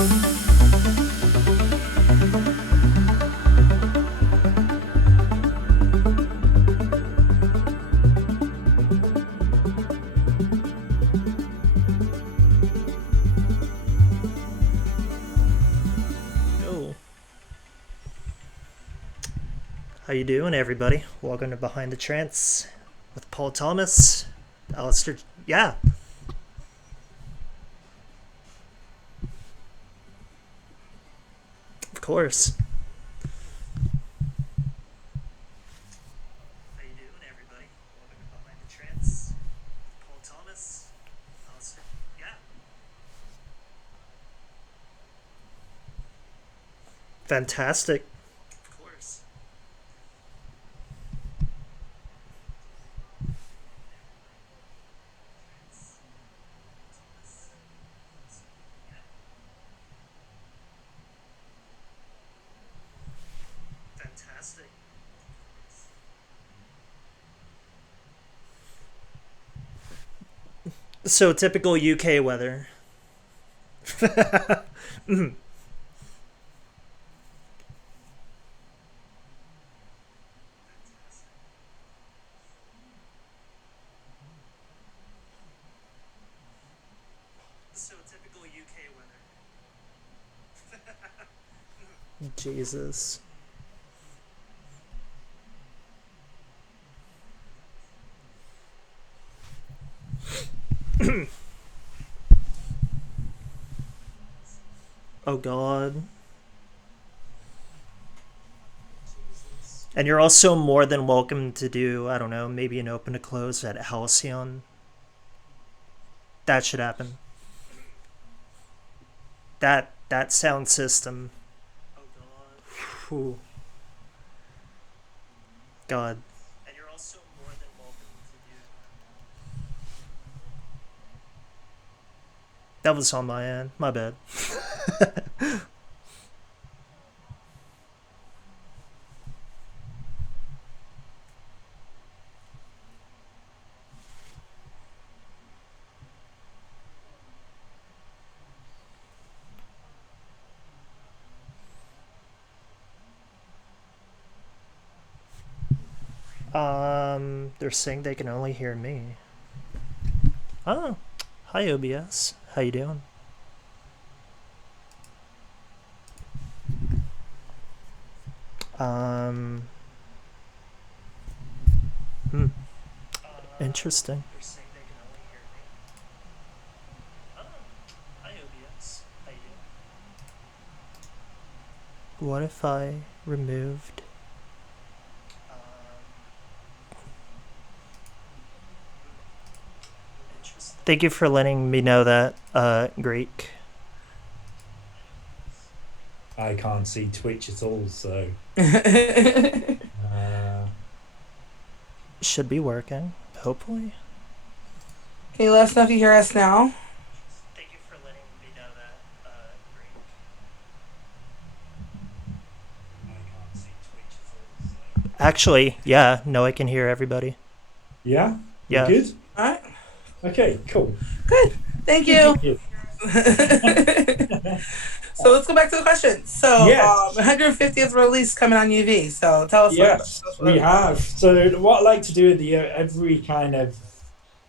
How you doing, everybody? Welcome to Behind the Trance with Paul Thomas, Alistair. Yeah, of course. How you doing, everybody? Welcome to Behind the Trance with Paul Thomas, Alistair. Yeah, fantastic. Of course. Fantastic. So typical UK weather. So typical UK weather. Jesus. Oh God. And you're also more than welcome to do, I don't know, maybe an open to close at Halcyon. That should happen. That sound system. Oh God. Ooh. God. And you're also more than welcome to do. That was on my end. My bad. They're saying they can only hear me. Oh, hi OBS. How you doing? Um, hmm. Interesting. They're saying they can only hear me. Oh, hi OBS. How you doing? What if I removed? Thank you for letting me know that, Greek. I can't see Twitch at all, so Should be working, hopefully. Can you let us know if you hear us now? Thank you for letting me know that, Greek. I can't see Twitch at all. So. Actually, yeah, no, I can hear everybody. Yeah, Yeah. good. All right. Okay, cool. Good. Thank you. Thank you. So let's go back to the question. So, Yes. 150th release coming on UV. So tell us Yes, what we have. So what I like to do at the every kind of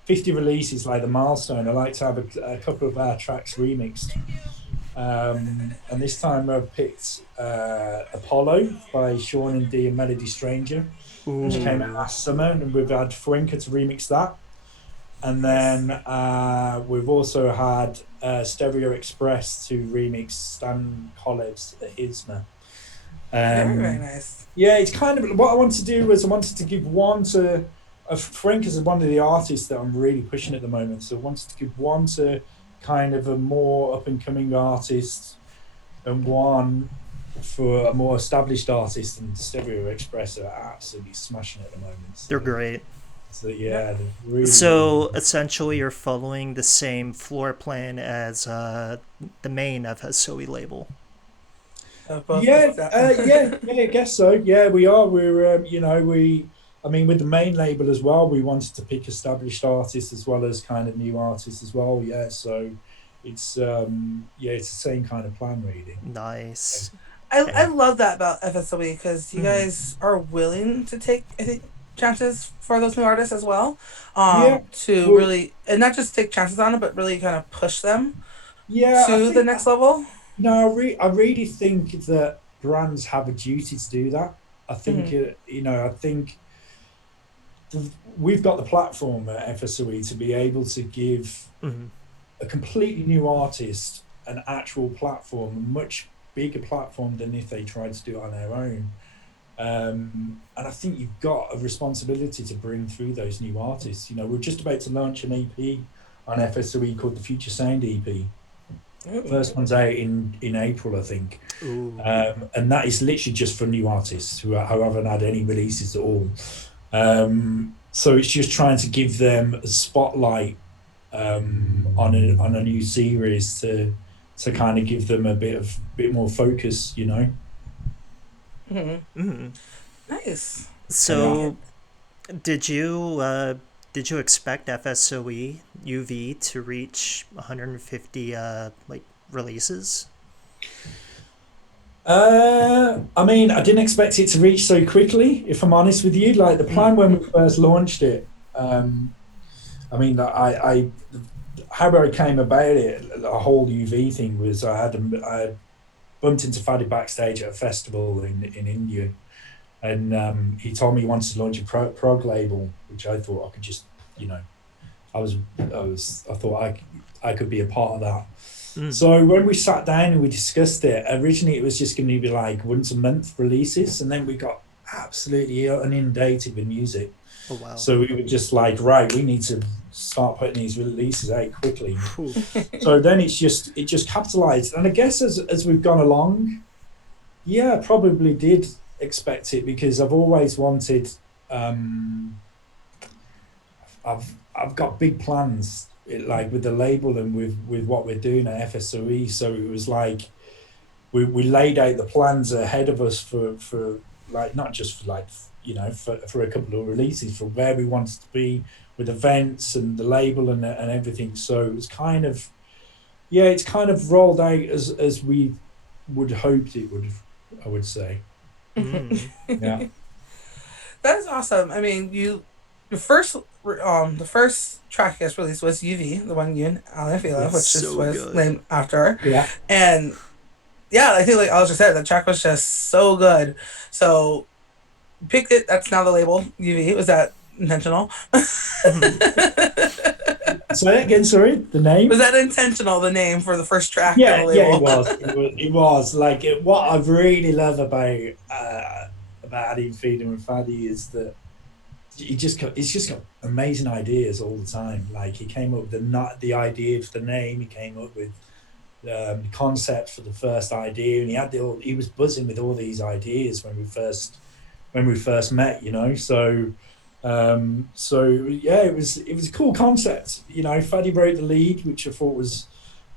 50 releases, like the milestone, I like to have a couple of our tracks remixed. And this time I've picked Apollo by Sean and D and Melody Stranger, which came out last summer, and we've had Fuenka to remix that. And then we've also had Stereo Express to remix Stan Kolev's Isna. Very, very nice. Yeah, it's kind of what I wanted to do was I wanted to give one to Frank is one of the artists that I'm really pushing at the moment. So I wanted to give one to kind of a more up and coming artist and one for a more established artist, and Stereo Express are absolutely smashing it at the moment. So, They're great. So yeah, they're really, so essentially you're following the same floor plan as the main FSOE label. Yeah, I guess so. Yeah, we are. We're, I mean, with the main label as well, we wanted to pick established artists as well as kind of new artists as well. Yeah, so it's it's the same kind of plan, really. Nice. I love that about FSOE because you guys are willing to take, I think, chances for those new artists as well. Yeah, To well, really, and not just take chances on it, but really kind of push them yeah, I to the think next level. no, I really think that brands have a duty to do that. I think Mm-hmm. I think we've got the platform at FSOE to be able to give Mm-hmm. a completely new artist an actual platform, a much bigger platform than if they tried to do it on their own. And I think you've got a responsibility to bring through those new artists. We're just about to launch an EP on FSOE called the Future Sound EP. Ooh. First one's out in April, I think. Ooh. And that is literally just for new artists who haven't had any releases at all. So it's just trying to give them a spotlight on a new series to kind of give them a bit more focus. Mm-hmm. Mm-hmm. Nice. I like Yeah. it. So, did you did you expect FSOE UV to reach 150 like releases? I mean, I didn't expect it to reach so quickly. If I'm honest with you, like the plan when we first launched it, I mean, how I came about it, the whole UV thing was I bumped into Faddy backstage at a festival in India, and he told me he wanted to launch a prog label, which I thought I could just, you know, I thought I could be a part of that. Mm. So when we sat down and we discussed it, originally it was just going to be like once a month releases, and then we got absolutely inundated with music. Oh wow. So we were just like, right, we need to start putting these releases out quickly. Whew. So then it just capitalized, and I guess as we've gone along, yeah, I probably did expect it because I've always wanted. I've got big plans, like with the label and with what we're doing at FSOE. So it was like we laid out the plans ahead of us for like not just for like for a couple of releases, for where we wanted to be with events and the label and everything. So it was kind of it's kind of rolled out as we would hoped it would. I would say, Mm. yeah, That is awesome. I mean, the first track you guys released was UV, the one you and Alan Fila, It's which just so was good. named after her. yeah. And yeah, I think like Alex just said, the track was just so good. So picked it. That's now the label UV. Was that intentional? Say it again. Sorry, the name. Was that intentional? The name for the first track on the Yeah, it label. was. It was like what I really love about Adding Freedom and Faddy is that he's just got amazing ideas all the time. Like he came up with the idea for the name. He came up with the concept for the first idea, and he was buzzing with all these ideas when we first met. So yeah, it was a cool concept. Faddy wrote the lead, which I thought was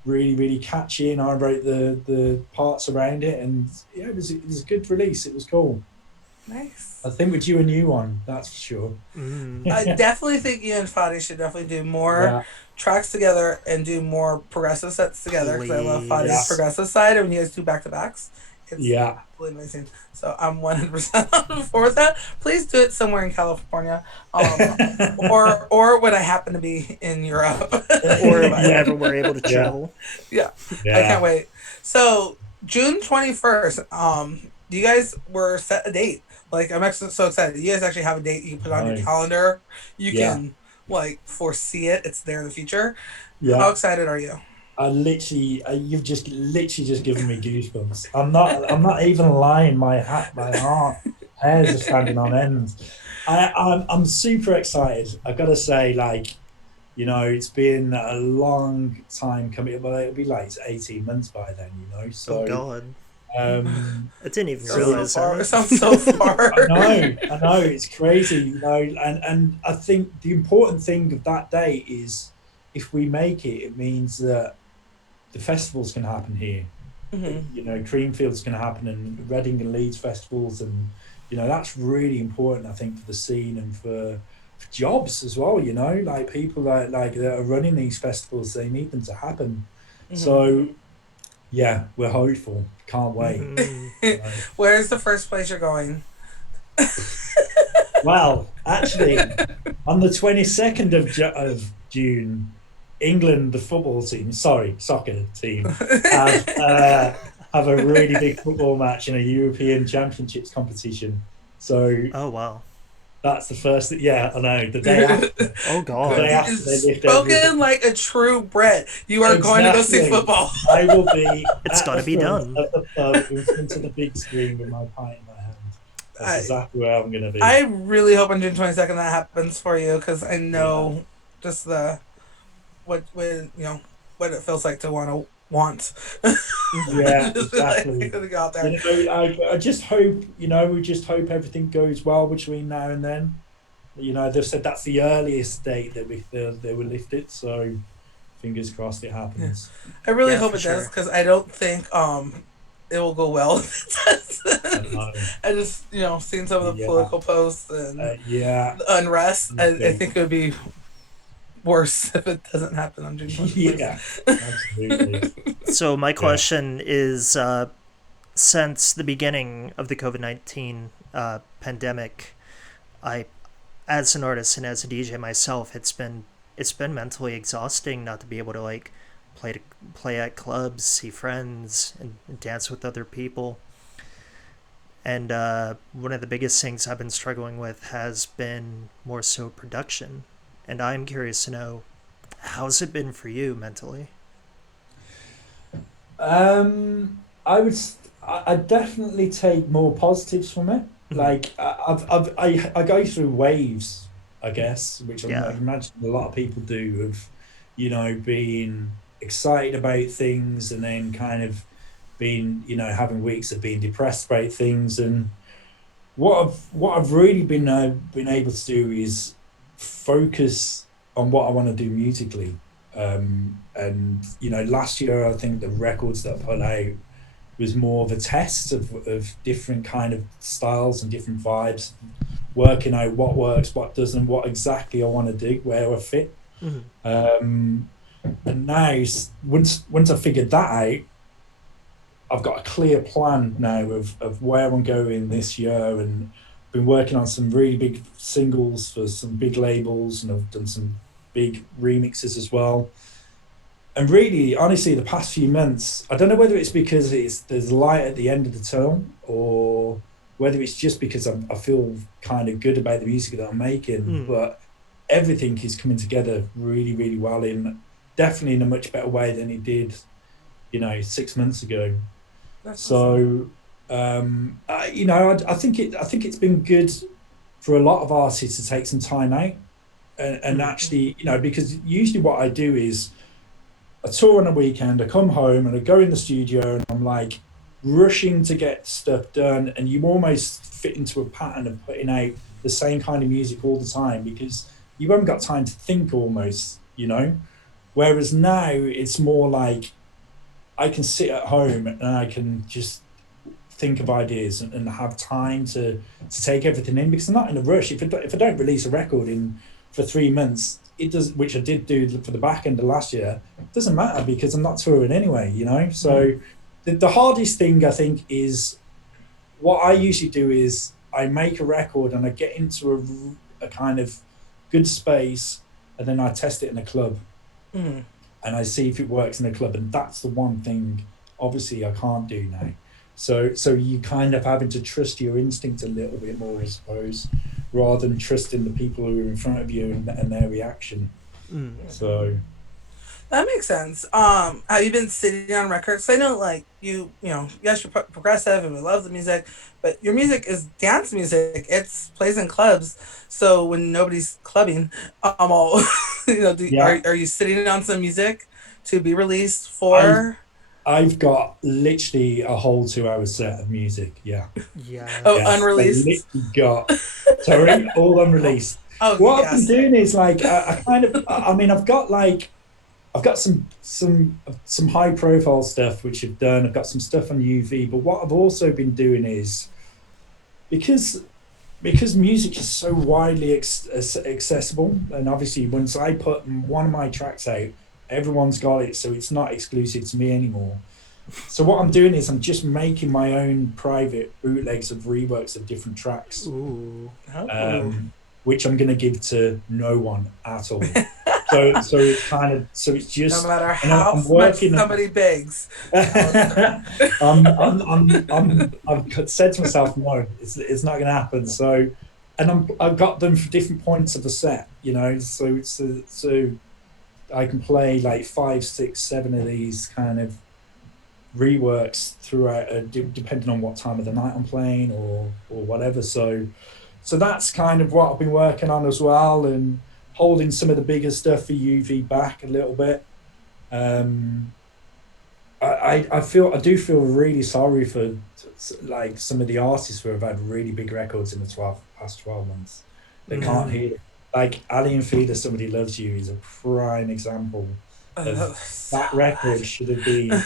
really really catchy, and I wrote the parts around it, and yeah, it was a good release. It was cool. Nice. I think we're due a new one, that's for sure. Mm. I definitely think you and Fadi should definitely do more Yeah, tracks together and do more progressive sets together because I love Fadi's Please. progressive side, and when you guys do back to backs, it's yeah. really amazing. So I'm 100% on board with that. Please do it somewhere in California, or when I happen to be in Europe. Or Yeah. whenever we're able to Yeah. travel. Yeah, I Yeah. can't wait. So June 21st, you guys were set a date. Like I'm actually so excited. You guys actually have a date you can put on your Nice. calendar. You Yeah. can like foresee it. It's there in the future. How Yeah. excited are you? You've just literally just given me goosebumps. I'm not even lying. My hairs are standing on end. I'm super excited. I've got to say, like, it's been a long time coming. Well, it'll be like 18 months by then. Oh So god. um, I didn't even So realize far, it that. sounds so far. I know, it's crazy, and I think the important thing of that day is if we make it, it means that the festivals can happen here. Creamfield's can happen, and Reading and Leeds festivals, and that's really important. I think for the scene and for jobs as well. Like people like that are running these festivals, they need them to happen. So yeah, we're hopeful. Can't wait. Mhm. Where's the first place you're going? Well, actually, on the 22nd of June, England, the football team, sorry, soccer team, have a really big football match in a European Championships competition. So Oh wow. that's the first. Yeah, I know. Oh The day god. after they lift Spoken everything. like a true Brit. You are going to go see Exactly. football. I will be It's at got the to be front done. of the pub in front of the big screen with my pint in my hand. That's I exactly where I'm going to be. I really hope on June 22nd that happens for you because I Yeah. know just the what it feels like to want. Mhm. Yeah, Just be like exactly. to go out there. You know, I just hope, we just hope everything goes well between now and then. They've said that's the earliest date that they will lift it, so fingers crossed it Yeah. happens. I really Yeah, hope for it does sure. because I don't think it will go well. I know. I just seeing some of the Yeah, political posts and yeah, the unrest. me I too. think it would be worse if it doesn't happen on June 21st. Yeah, absolutely. So my Yeah. question is, since the beginning of the COVID-19 pandemic, I, as an artist and as a DJ myself, it's been mentally exhausting not to be able to like play to, play at clubs, see friends, and dance with other people. And one of the biggest things I've been struggling with has been more so production. And I'm curious to know, how's it been for you mentally? I would. I definitely take more positives from it. Mhm. Like I go through waves, I guess, which I Yeah. imagine a lot of people do of, being excited about things and then kind of being, having weeks of being depressed about things. And what I've really been able to do is focus on what I want to do musically. And last year I think the records that I put out was more of a test of different kind of styles and different vibes, working out what works, what doesn't, what exactly I want to do, where I fit. Mhm. Um, and now, once I figured that out, I've got a clear plan now of where I'm going this year, and been working on some really big singles for some big labels, and I've done some big remixes as well. And really, honestly, the past few months, I don't know whether it's because there's light at the end of the tunnel, or whether it's just because I feel kind of good about the music that I'm making, Mm. but everything is coming together really, really well, in definitely in a much better way than it did, 6 months ago. That's awesome. So, I think it's been good for a lot of artists to take some time out, and Mm. actually, because usually what I do is I tour on a weekend, I come home and I go in the studio and I'm like rushing to get stuff done. And you almost fit into a pattern of putting out the same kind of music all the time because you haven't got time to think almost. Whereas now it's more like I can sit at home and I can just think of ideas and have time to take everything in because I'm not in a rush. If I don't release a record in for 3 months, it does, which I did do for the back end of last year. It doesn't matter because I'm not touring anyway. Mm. So the hardest thing I think is what I usually do is I make a record and I get into a kind of good space, and then I test it in a club Mm. and I see if it works in a club. And that's the one thing, obviously, I can't do now. So you kind of having to trust your instinct a little bit more, I suppose, rather than trusting the people who are in front of you and their reaction. Mm. So That makes sense. Have you been sitting on records? I know, like yes, you're progressive and we love the music, but your music is dance music. It's plays in clubs. So when nobody's clubbing, all yeah, are you sitting on some music to be released I've for? I've got literally a whole 2 hour set of music. Yeah, Yeah. Oh, yeah, I've unreleased. literally got, sorry, all unreleased. Oh What I've been yes. doing is like I kind of, I mean, I've got some high profile stuff which I've done. I've got some stuff on UV, but what I've also been doing is because music is so widely accessible, and obviously once I put one of my tracks out, everyone's got it, so it's not exclusive to me anymore. So what I'm doing is I'm just making my own private bootlegs of reworks of different tracks, Ooh. Oh. which I'm going to give to no one at all. So it's kind of, so it's No just, matter and how I'm much working. somebody begs. I've said to myself, no, it's not going to happen. So, and I've got them for different points of the set, so I can play like 5, 6, 7 of these kind of reworks throughout, depending on what time of the night I'm playing or whatever. So that's kind of what I've been working on as well, and holding some of the bigger stuff for UV back a little bit. Um, I do feel really sorry for like some of the artists who have had really big records in the past 12 months. They can't Mm. hear it. Like Ali and Feeder, Somebody Loves You is a prime example of So that record should have been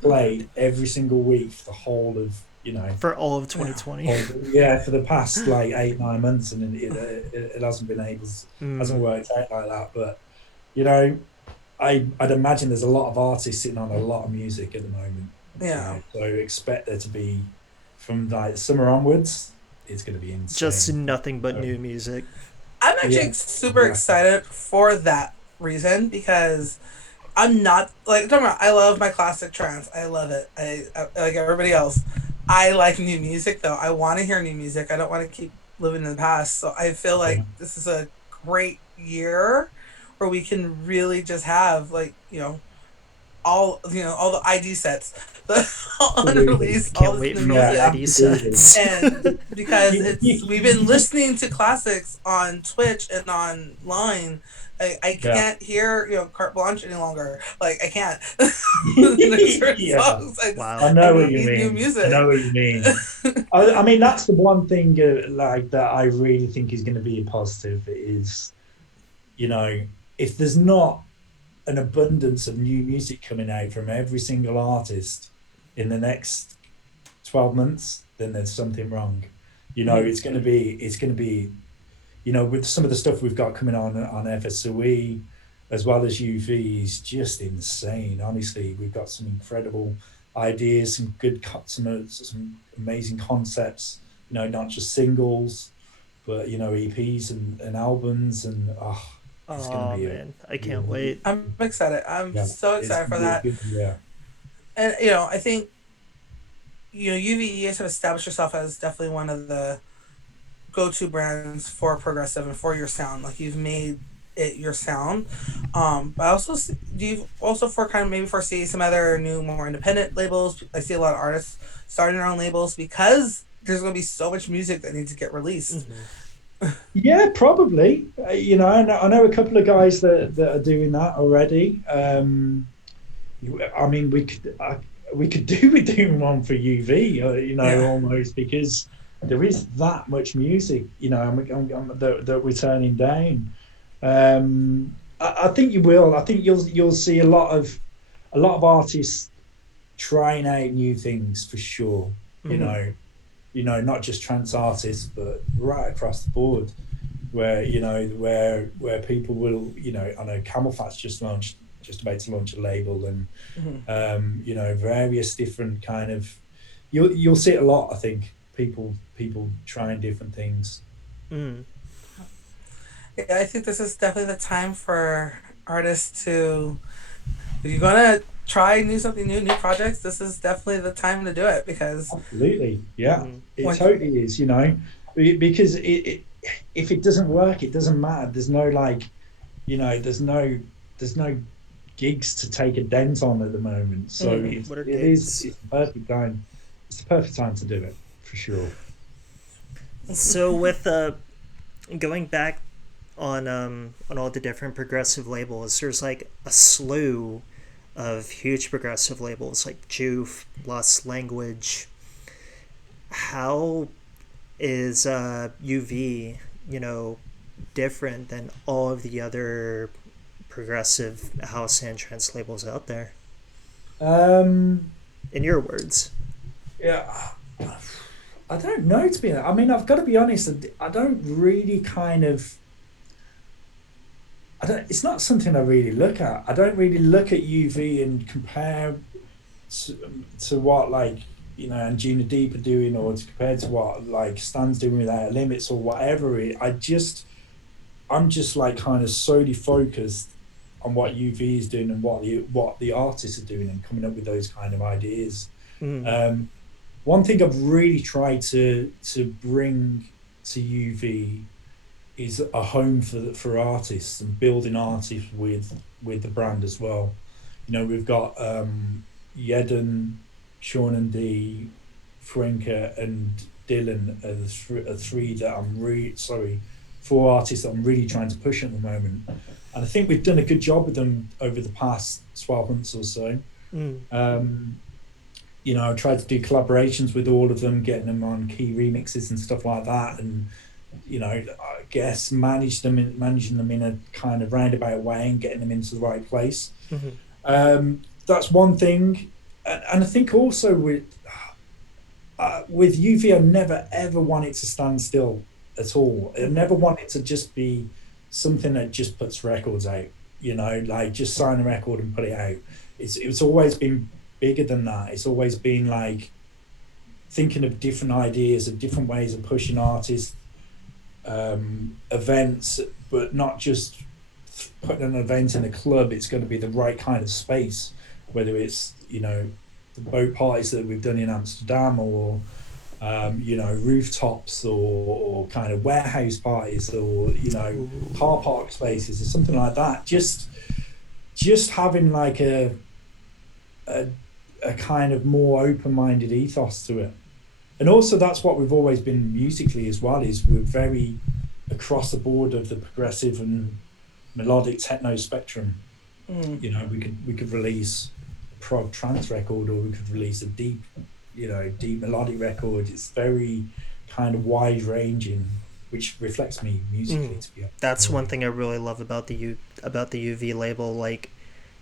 played every single week for the whole of, For all of yeah. 2020. yeah, for the past like 8, 9 months, and it hasn't been hasn't Mm. worked out like that. But you know, I'd imagine there's a lot of artists sitting on a lot of music at the moment. Yeah. So expect there to be, from like summer onwards, it's going to be Just insane. nothing but So, new music. I'm yeah, actually super exactly. excited for that reason because I'm not like don't worry, I love my classic trance. I love it. I like everybody else. I like new music though. I want to hear new music. I don't want to keep living in the past. So I feel Yeah, like this is a great year where we can really just have like all the ID sets, the absolutely. unreleased, all Can't this wait new for all Yeah, the music, ID absolutely. sets. and because we've been You, listening to classics on Twitch and online. I yeah, can't hear carte blanche any longer. Like I can't. There's certain yeah. songs I I know what you need new mean. I know music. what you mean. I mean, that's the one thing like that I really think is going to be a positive is, you know, if there's not an abundance of new music coming out from every single artist in the next 12 months, then there's something wrong. It's going to be, with some of the stuff we've got coming on FSOE as well as UV is just insane. Honestly, we've got some incredible ideas, some amazing concepts, not just singles, but EPs and albums, and it's going to Oh be a man, I can't really, wait. I'm excited. I'm yeah, so it's excited going for to be a that. good year. And I think UVE have established yourself as definitely one of the go-to brands for progressive and for your sound. Like you've made it your sound. But I also do you also for kind of maybe foresee some other new, more independent labels. I see a lot of artists starting their own labels because there's going to be so much music that needs to get released. Mm-hmm. Yeah, probably. I know a couple of guys that are doing that already. I mean, we could do with doing one for UV, Yeah. almost, because there is that much music, that we're turning down. I think you will. I think you'll see a lot of artists trying out new things for sure. You Mm-hmm. know, not just trance artists, but right across the board, where people will, I know Camel Fat's just about to launch a label, and Mm-hmm. various different kind of, you'll see it a lot. I think people trying different things. Mm. Yeah, I think this is definitely the time for artists to, if you're gonna try something new projects, this is definitely the time to do it because Absolutely, yeah, Mm. it when totally is. Because if it doesn't work, it doesn't matter. There's no like, there's no gigs to take a dent on at the moment. So mm-hmm. it's What are it is gigs? it's the perfect time. It's the perfect time to do it for sure. So with going back on all the different progressive labels, there's like a slew of huge progressive labels like Juve, Lost Language. How is UV, different than all of the other progressive house and trance labels out there? Um, In your words. yeah, I don't know, to be honest. I mean, I've got to be honest. I don't really kind of. it's not something I really look at. I don't really look at UV and compare to what, like, Angina Deep are doing, or to compare to what like Stan's doing without limits or whatever. I'm just like kind of solely focused on what UV is doing and what the artists are doing, and coming up with those kind of ideas. Mm. Um, One thing I've really tried to bring to UV is a home for artists, and building artists with the brand as well. We've got Yedden, Sean and D, Frenka and Dylan are are three that I'm really sorry, four artists that I'm really trying to push at the moment. And I think we've done a good job with them over the past 12 months or so. Mm. Um, I tried to do collaborations with all of them, getting them on key remixes and stuff like that, and I guess managing them in a kind of roundabout way and getting them into the right place. Mm-hmm. That's one thing, and I think also with UV, I never ever want it to stand still at all. I never want it to just be something that just puts records out. Like just sign a record and put it out. It's always been bigger than that. It's always been like thinking of different ideas, of different ways of pushing artists, events, but not just putting an event in a club. It's going to be the right kind of space, whether it's the boat parties that we've done in Amsterdam, or rooftops, or kind of warehouse parties, or car park spaces, or something like that. Just having like a kind of more open-minded ethos to it. And also that's what we've always been musically as well, is we're very across the board of the progressive and melodic techno spectrum. We could release a prog trance record, or we could release a deep melodic record. It's very kind of wide ranging, which reflects me musically, to be honest. That's one thing I really love about the UV label, like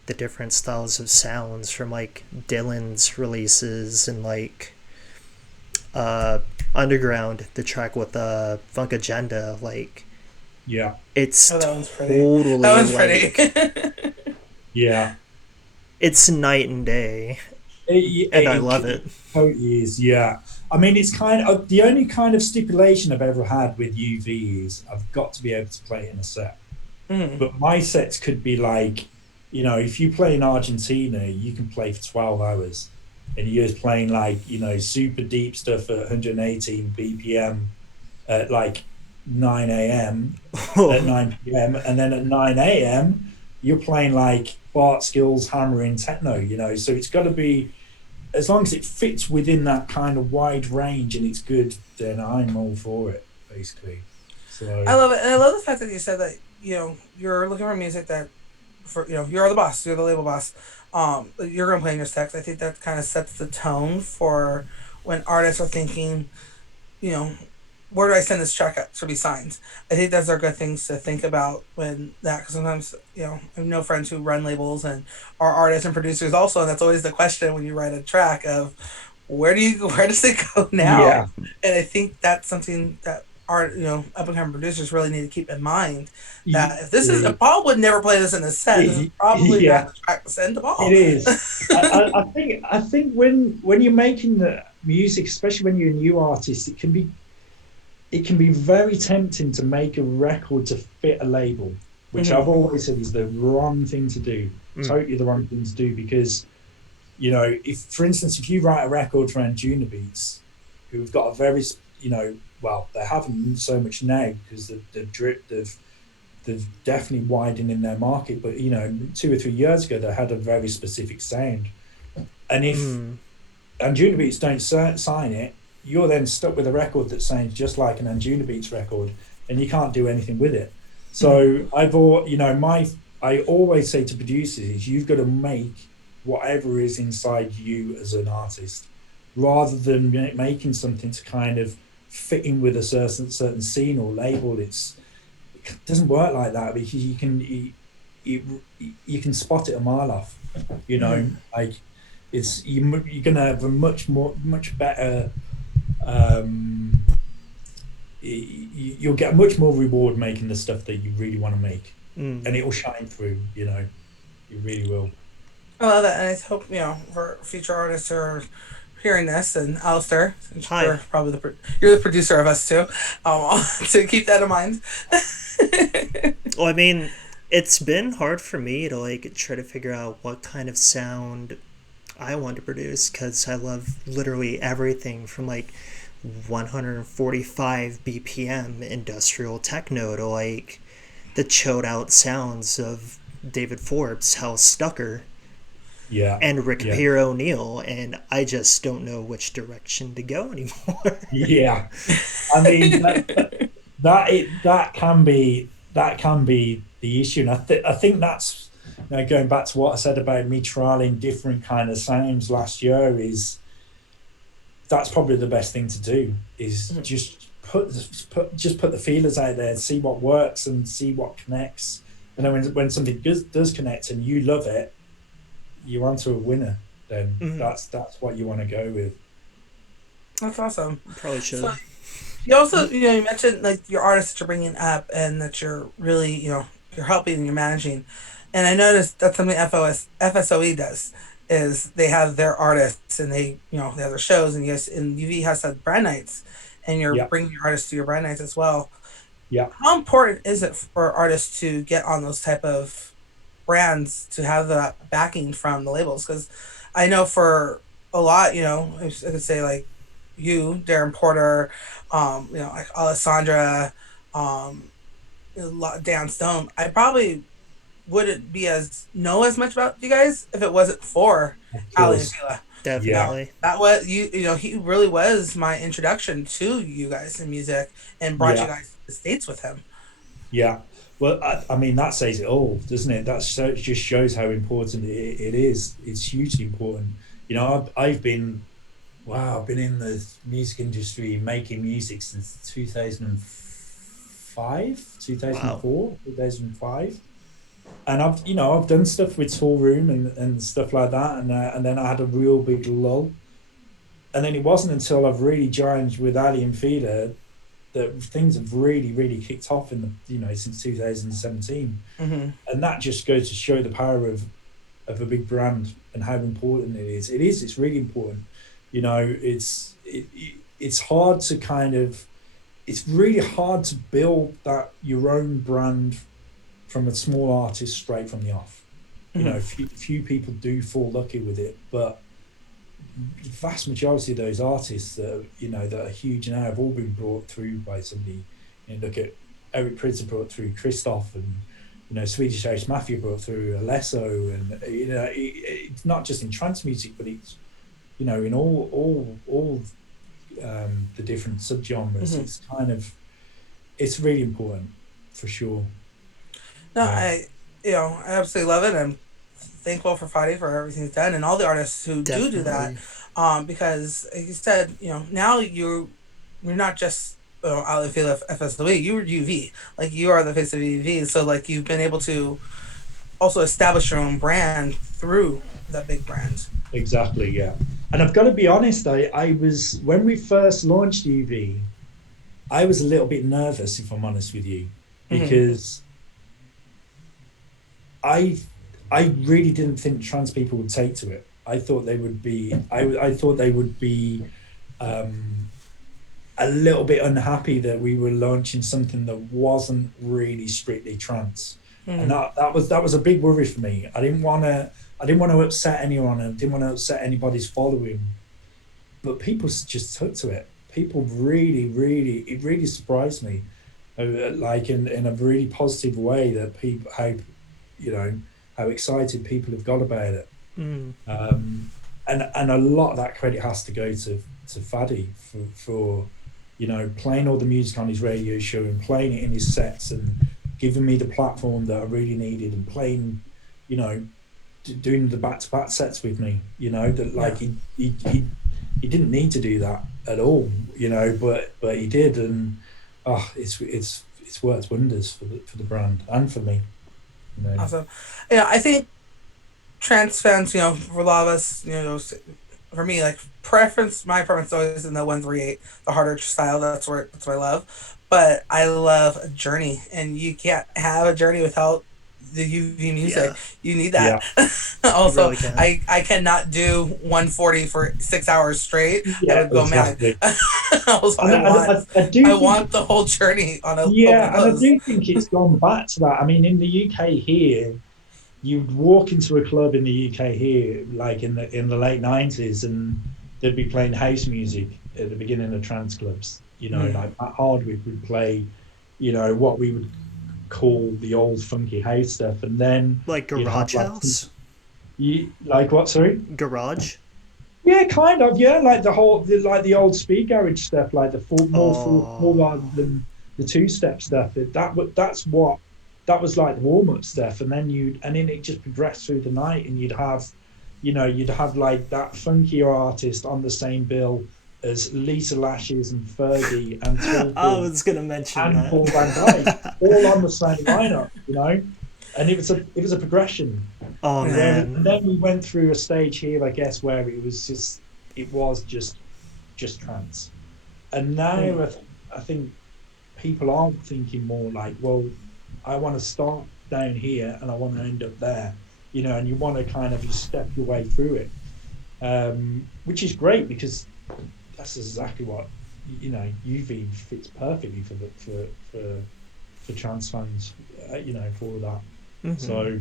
the different styles of sounds from like Dylan's releases, and like Underground, the track with the Funk Agenda, like it's that one's pretty. totally That one's like, pretty. Yeah, it's night and day, and I love it. Totally is. Yeah, I mean, it's kind of the only kind of stipulation I've ever had with UV is I've got to be able to play it in a set. But my sets could be like, if you play in Argentina, you can play for 12 hours, and you're just playing like, super deep stuff at 118 BPM at like 9 a.m. at 9 p.m. And then at 9 a.m., you're playing like Bart Skills hammering techno, so it's got to be, as long as it fits within that kind of wide range and it's good, then I'm all for it, basically. So I love it. And I love the fact that you said that, you're looking for music that, you're the boss, you're the label boss. You're going to play in your text. I think that kind of sets the tone for when artists are thinking, where do I send this track out to be signed? I think those are good things to think about when that, because sometimes, I have no friends who run labels and are artists and producers also, and that's always the question when you write a track of where does it go now? yeah, And I think that's something that up and coming producers really need to keep in mind, that if this is, Paul would never play this in a set. This is probably not the track to send to Paul. It is. I think when you're making the music, especially when you're a new artist, it can be very tempting to make a record to fit a label, which I've always said is the wrong thing to do. Totally the wrong thing to do, because if, for instance, if you write a record for Angina Beats, who've got a very well, they haven't so much now because they've definitely widened in their market, but 2 or 3 years ago they had a very specific sound, and if Angina Beats don't sign it, you're then stuck with a record that sounds just like an Angina Beats record, and you can't do anything with it. So I always say to producers is you've got to make whatever is inside you as an artist, rather than making something to kind of fit in with a certain scene or label. It doesn't work like that, because you can spot it a mile off. Like you're gonna have a much better. You'll get much more reward making the stuff that you really want to make. Mm. and it will shine through. It really will. I love that, and I hope for future artists who are hearing this, and Alistair, since Hi. you're probably you're the producer of us too, to keep that in mind. Well, I mean, it's been hard for me to like try to figure out what kind of sound I want to produce because I love literally everything from like 145 BPM industrial techno to like the chilled out sounds of David Forbes, Hal Stucker, Yeah, and Rick yeah, Pierre O'Neill, and I just don't know which direction to go anymore. yeah. I mean that can be the issue, and I think that's going back to what I said about me trialing different kind of sounds last year. Is that's probably the best thing to do, is just put the feelers out there, see what works and see what connects. And then when something does connect and you love it, you're onto a winner. Then Mm, that's what you want to go with. That's awesome. probably So should. you also, you mentioned like your artists that you're bringing up, and that you're really, you're helping and you're managing. And I noticed that's something FSOE does, is they have their artists, and they have their shows, and yes, and UV has had brand nights, and you're Yeah, bringing your artists to your brand nights as well. yeah, How important is it for artists to get on those type of brands, to have that backing from the labels? Because I know for a lot, I could say like you, Darren Porter, like Alessandra, um, Dan Stone. I probably wouldn't be as know as much about you guys if it wasn't for of Ali and course. Sheila. Yeah, Definitely. That was he really was my introduction to you guys in music, and brought you yeah, guys to the States with him. yeah. Well, I mean, that says it all, doesn't it? It just shows how important it is. It's hugely important. I've been wow, I've been in the music industry making music since 2005, Wow. 2004, 2005. And I've done stuff with Tool Room and stuff like that, and then I had a real big lull. And then it wasn't until I've really joined with Ali and Fida that things have really, really kicked off in the since 2017. Mm-hmm. And that just goes to show the power of a big brand and how important it is. It is. It's really important. It's hard to kind of. It's really hard to build that your own brand from a small artist straight from the off. Mm-hmm. Few people do fall lucky with it, but the vast majority of those artists that are huge now have all been brought through by somebody. Look at Eric Prydz brought through Christoph, and Swedish House Mafia brought through Alesso, and it's not just in trance music, but it's in all the different subgenres. Mm-hmm. It's really important for sure. No, Yeah, I absolutely love it. I'm thankful for Fadi for everything he's done, and all the artists who do that. Definitely. Because like you said, now you're not just out of the field of FSOE, you're UV. Like, you are the face of UV. So like, you've been able to also establish your own brand through that big brand. exactly. Yeah, and I've got to be honest. I was when we first launched UV, I was a little bit nervous, if I'm honest with you, Mm-hmm. because I I really didn't think trans people would take to it. I thought they would be. I thought they would be um, a little bit unhappy that we were launching something that wasn't really strictly trans, and Mm-hmm. that was a big worry for me. I didn't want to upset anyone. I didn't want to upset anybody's following, but people just took to it. People really, really, it really surprised me, like in a really positive way, that people you know how excited people have got about it. Mm. And a lot of that credit has to go to Faddy for playing all the music on his radio show and playing it in his sets and giving me the platform that I really needed, and playing, you know, doing the back to back sets with me. That Yeah. like he didn't need to do that at all. But he did, and it's worked wonders for the brand and for me. You know, Awesome. Yeah, I think trans fans, for a lot of us, for me, like, my preference always in the 138, the harder style. That's what I love. but I love a journey, and you can't have a journey without the UV music. Yeah, You need that. Yeah, you Also, really can. I cannot do 140 for 6 hours straight. I yeah, would go mad. exactly. Also, And I do I think, want the whole journey on opening yeah, and I close. do think it's gone back to that. I mean, in the UK here, you'd walk into a club in the UK here, like in the late 90s, and they'd be playing house music at the beginning of trance clubs. You know, Mm. like Matt Hardwick would play, what we would call the old funky house stuff, and then Like you'd have Garage like House? like what? Sorry. Garage? Yeah, kind of. Yeah, like like the old speed garage stuff, like the four Oh, rather than the two step stuff. That's what that was like the warm up stuff, and then it just progressed through the night, and you'd have like that funkier artist on the same bill as Lisa Lashes and Fergie and I Tallboy was gonna mention and that. Paul Van Dyke, all on the same lineup. And it was a progression. Oh Yeah. And man. then we went through a stage here, I guess, where it was just trance. And now Mm. I think people are thinking more like, well, I want to start down here and I want to end up there, and you want to kind of just step your way through it, which is great because that's exactly what UV fits perfectly for trans fans, for all of that. Hmm. So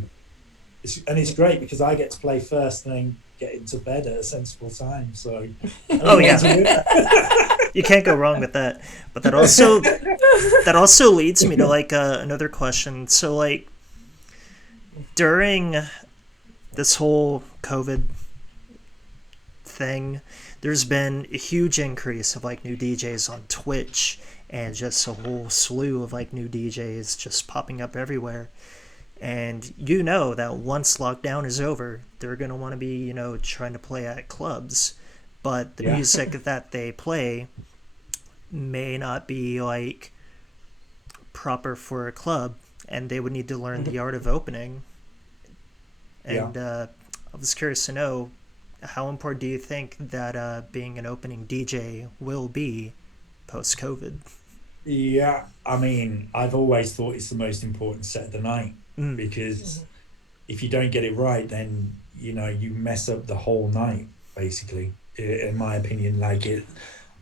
it's great because I get to play first and then get into bed at a sensible time. So Oh everyone's yeah, a winner. you can't go wrong with that. But that also leads me to like another question. So like during this whole COVID thing, there's been a huge increase of like new DJs on Twitch and just a whole slew of like new DJs just popping up everywhere. And you know that once lockdown is over, they're going to want to be, trying to play at clubs. But the Yeah, music that they play may not be like proper for a club, and they would need to learn the art of opening. yeah, And I was curious to know, how important do you think that being an opening DJ will be post COVID? yeah. I mean, I've always thought it's the most important set of the night Mm. because if you don't get it right, then you mess up the whole night. Basically, in my opinion, like it,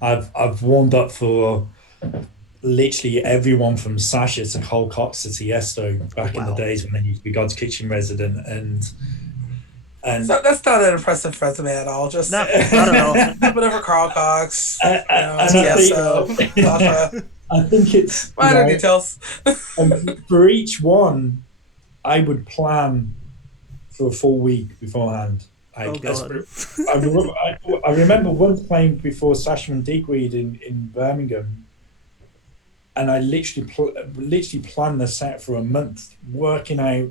I've warmed up for literally everyone from Sasha to Cole Cox to Tiesto Oh, back in the wow. days when they used to be God's Kitchen resident, and So that's not an impressive resume at all. Just No, not at all. a bit of a Carl Cox, and I think Tiesto, Sasha, I think it's minor details. and for each one, I would plan for a full week beforehand. Oh, Like God. I remember once playing before Sasha and Digweed in Birmingham, and I literally planned the set for a month, working out,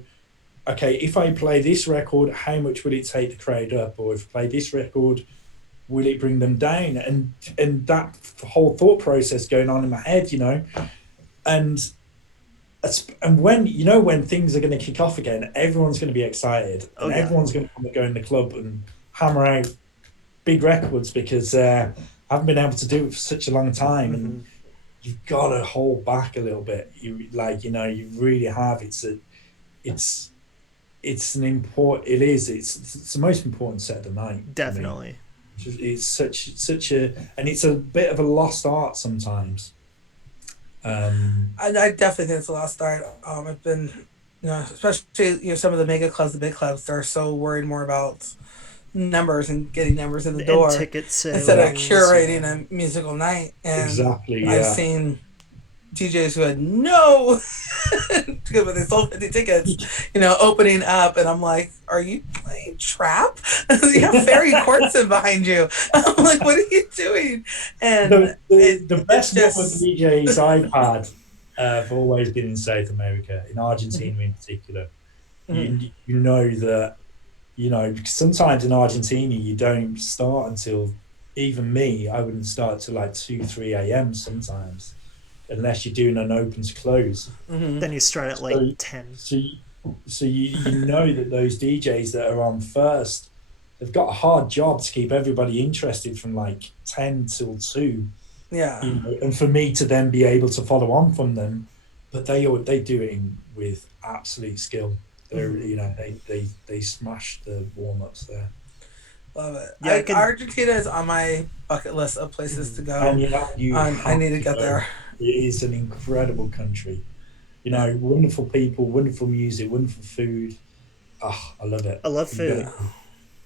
okay, if I play this record, how much will it take the crowd up, or if I play this record, will it bring them down? And that whole thought process going on in my head, and and when things are going to kick off again, everyone's going to be excited, Oh, and yeah. everyone's going to want to go in the club and hammer out big records because I haven't been able to do it for such a long time, Hmm. and you've got to hold back a little bit. You really have. It's it's an important. It is. It's the most important set of the night for me. Definitely. It's such a, and it's a bit of a lost art sometimes. I definitely think it's a lost art. I've been, especially some of the mega clubs, the big clubs, they're so worried more about numbers and getting numbers in the And door ticket instead of sales. curating Yeah. a musical night. And Exactly. I've Yeah. seen DJs who had no, but they sold 50 tickets, opening up, and I'm like, "Are you playing trap? You have fairy courts in behind you." I'm like, "What are you doing?" And The it's best number of just, DJs I've had have always been in South America, in Argentina in particular. mhm. You know that because sometimes in Argentina you don't start until, even me, I wouldn't start till like 2 3 a.m. sometimes, unless you're doing an open to close. Mhm. Then you start at like So 10. so you, so you know that those DJs that are on first, they've got a hard job to keep everybody interested from like 10 till 2, Yeah. And for me to then be able to follow on from them, but they do it with absolute skill. They're Mm-hmm. they smash the warm ups there. Love it. Yeah, I could. Argentina is on my bucket list of places to Mhm. go. And you I have need to to get go. there. It is an incredible country. Yeah. Wonderful people, wonderful music, wonderful food. Oh, I love it. I love You gotta food. Yeah. go.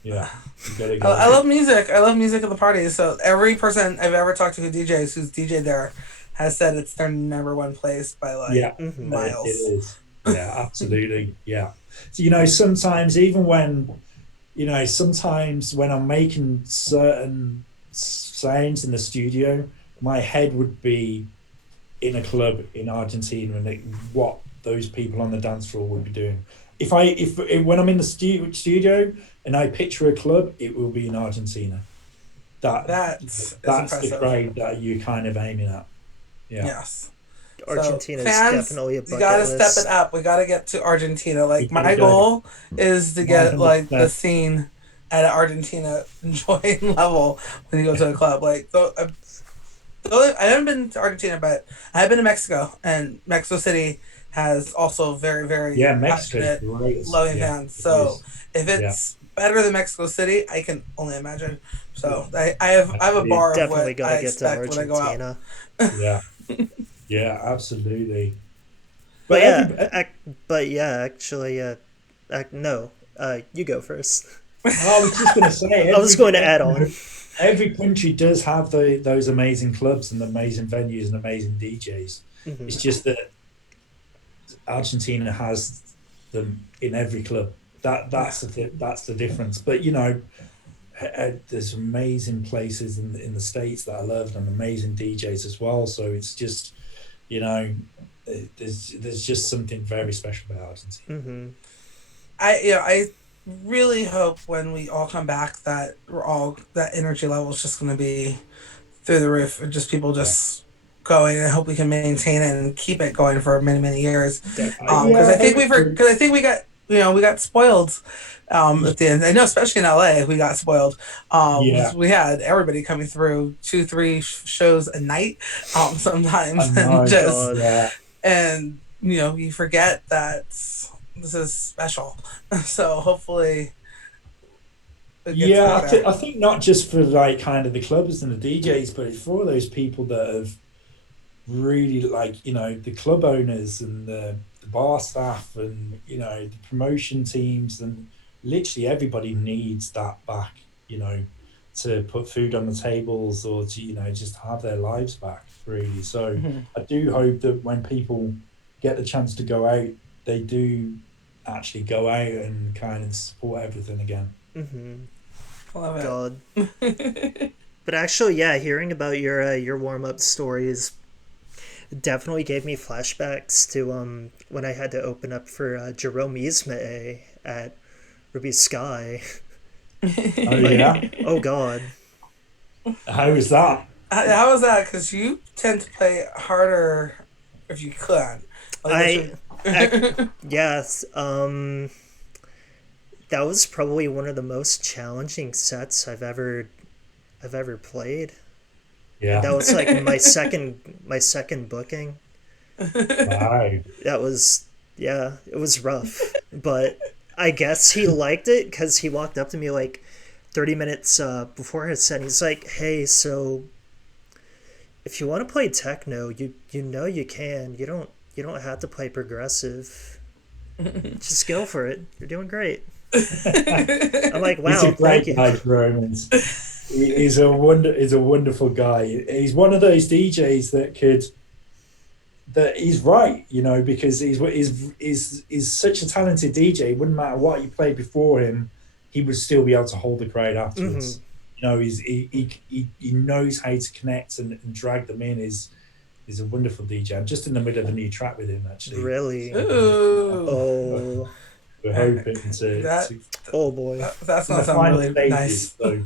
Yeah, you gotta I go. love music. I love music at the parties. So every person I've ever talked to who's DJ there has said it's their number one place by like Yeah, Mm-hmm. it miles. is. Yeah, absolutely. Yeah. So, sometimes even when sometimes when I'm making certain sounds in the studio, my head would be in a club in Argentina and what those people on the dance floor would be doing. If when I'm in the studio and I picture a club, it will be in Argentina. That That is that's the impressive. crowd that you're kind of aiming at. Yeah, Yes. So Argentina is fans, definitely a you bucket gotta step it list. up. We gotta get to Argentina. you Like gotta my go goal is to get like the 100%. scene at an Argentina enjoying level when you go to a club. Like I haven't been to Argentina, but I have been to Mexico, and Mexico City has also very, very Yeah, Mexico's passionate, great. loving Yeah, fans. it So is. if Yeah, it's better than Mexico City, I can only imagine. yeah. So I have a bar of Definitely what gotta I get to expect when I go out. Argentina. Yeah, yeah, absolutely. But But yeah, but yeah, actually, no, you go first. I was just going to say I was going to add on. every country does have those amazing clubs and amazing venues and amazing DJs. Hmm. It's just that Argentina has them in every club. Yeah. That's the difference. But there's amazing places in the states that I loved and amazing DJs as well. So it's just you know there's just something very special about Argentina. Hmm. I really hope when we all come back that we're all that energy level is just going to be through the roof and just people Yeah, just going. And I hope we can maintain it and keep it going for many many years. Definitely. Because yeah, I think hopefully. because I think we got we got spoiled at the end. I know, especially in LA, we got spoiled. Yeah, We had everybody coming through 2 3 shows a night, I sometimes, and Oh know. just God. Yeah, you forget that this is special. So hopefully it gets yeah. back there. I think not just for like kind of the clubs and the DJs, but it's for all those people that have really like the club owners and the bar staff and the promotion teams and literally everybody needs that back. You know, to put food on the tables or to just have their lives back really. So Hmm. I do hope that when people get the chance to go out, they do actually go out and kind of support everything again. Hmm. I love God. it. But actually, yeah, hearing about your warm up stories definitely gave me flashbacks to when I had to open up for Jerome Isma at Ruby Sky. Oh Like, yeah, oh God. how is that? How is that? Because you tend to play harder if you could. Like what's your I, I yes, that was probably one of the most challenging sets I've ever played. And Yeah, that was like my second booking. wow. That was yeah, it was rough, but I guess he liked it because he walked up to me like 30 minutes before his set. He's like, "Hey, so if you want to play techno, you can. You don't have to play progressive. Just go for it. You're doing great." I'm like, He's a "Wow, thank great you." guy, Romans. He's a wonderful guy. He's one of those DJs that he's right, because he's such a talented DJ. It wouldn't matter what you played before him, he would still be able to hold the crowd Hmm. afterwards. He knows how to connect and drag them in. Is a wonderful DJ. I'm just in the middle of a new track with him actually. Really? Yeah, Ooh, Oh, we're hoping that, oh boy. that's in gonna the sound final really stages. nice. So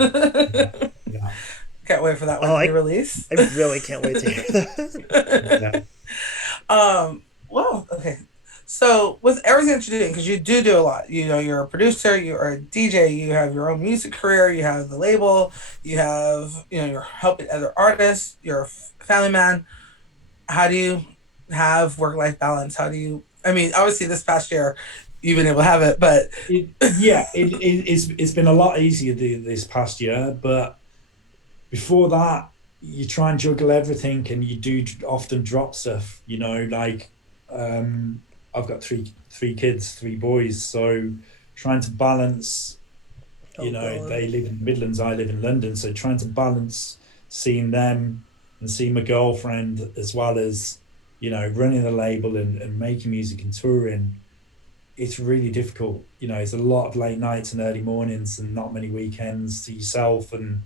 yeah, yeah, Can't wait for that Oh, one to be I released. I really can't wait to hear that. yeah. Well, okay. So with everything that you're doing, because you do a lot, you know, you're a producer, you're a DJ, you have your own music career, you have the label, you have, you know, you're helping other artists, you're a family man. How do you have work life balance? How do you? I mean, obviously this past year you've been able to have it, but It's been a lot easier this past year, but before that, you try and juggle everything, and you do often drop stuff. Like um, I've got three kids, three boys, so trying to balance. Oh God. They live in the Midlands, I live in London, so trying to balance seeing them and seeing my girlfriend, as well as running the label and making music and touring. It's really difficult. It's a lot of late nights and early mornings and not many weekends to yourself. And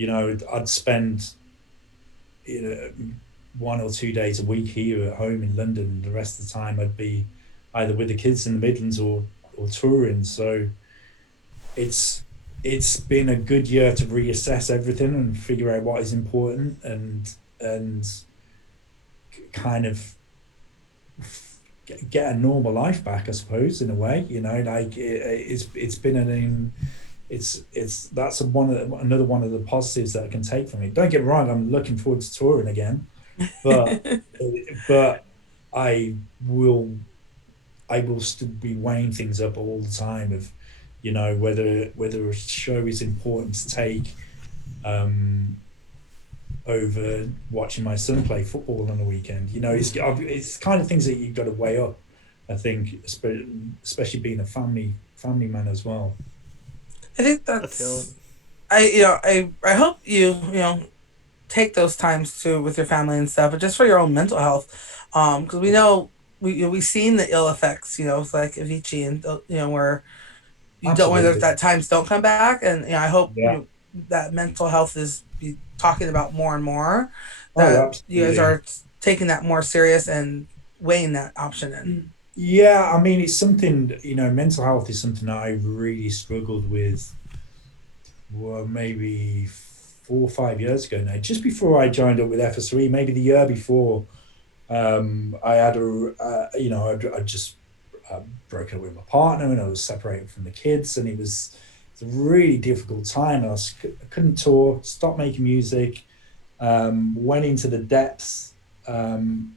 I'd spend you know 1 or 2 days a week here at home in London. The rest of the time I'd be either with the kids in the Midlands or touring. So it's been a good year to reassess everything and figure out what is important, and kind of get a normal life back, I suppose, in a way. Like it's been it's that's another one of the positives that I can take from it. Don't get me wrong, I'm looking forward to touring again, but but I will I will still be weighing things up all the time of whether a show is important to take um over watching my son play football on the weekend. It's kind of things that you've got to weigh up, I think, especially being a family man as well. I think I feel it. that's I hope you know take those times too with your family and stuff, but just for your own mental health, because we know we've seen the ill effects. It's like Avicii and where you don't want Absolutely. that times don't come back, and I hope Yeah. that mental health is be talking about more and more, Oh, that you guys absolutely. are taking that more serious and weighing that option in. Yeah, I mean, it's something, mental health is something that I've really struggled with, well, maybe 4 or 5 years ago now, just before I joined up with FSOE, maybe the year before. I had I just broken up with my partner, and I was separated from the kids, and it's a really difficult time. I couldn't tour, stopped making music, went into the depths, and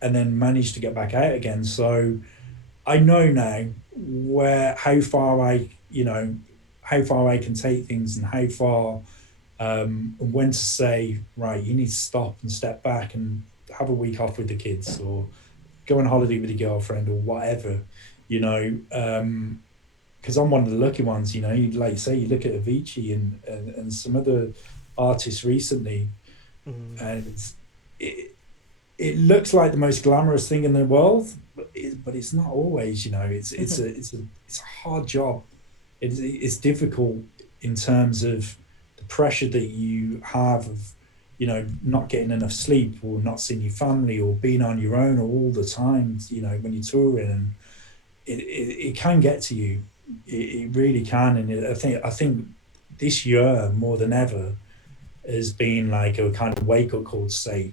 then managed to get back out again. So I know now where how far I can take things, and how far and when to say, right, you need to stop and step back and have a week off with the kids, or go on holiday with your girlfriend, or whatever. you know because I'm one of the lucky ones. Like you say, you look at Avicii and some other artists recently, Mm. and it it looks like the most glamorous thing in the world, but it's not always. It's a hard job. It's difficult in terms of the pressure that you have of not getting enough sleep, or not seeing your family, or being on your own all the time. When you're touring, and it can get to you. It really can. And I think this year more than ever has been like a kind of wake up call to say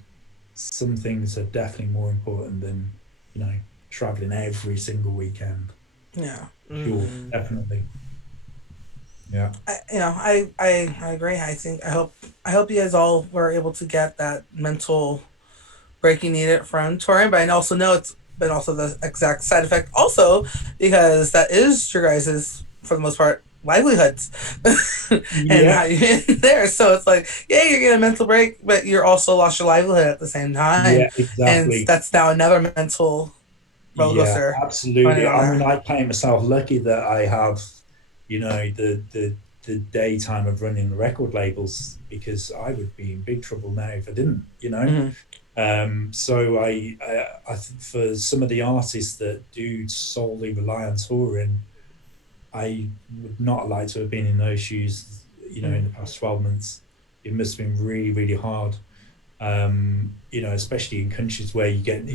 some things are definitely more important than you know traveling every single weekend. Yeah. Sure, Mm. definitely. Yeah. I agree. I hope you guys all were able to get that mental break you needed from touring, but I also know it's been also the exact side effect also, because that is your guys's, for the most part, livelihoods and how Yeah. you in there. So it's like, yeah, you're getting a mental break, but you're also lost your livelihood at the same time. Yeah, And exactly. that's now another mental roller Yeah, coaster going absolutely. on I mean, there. I count myself lucky that I have, the daytime of running the record labels, because I would be in big trouble now if I didn't. Mm-hmm. So for some of the artists that do solely rely on touring, I would not like to have been in those shoes, in the Mm-hmm. past 12 months. It must have been really, really hard. Especially in countries where you get,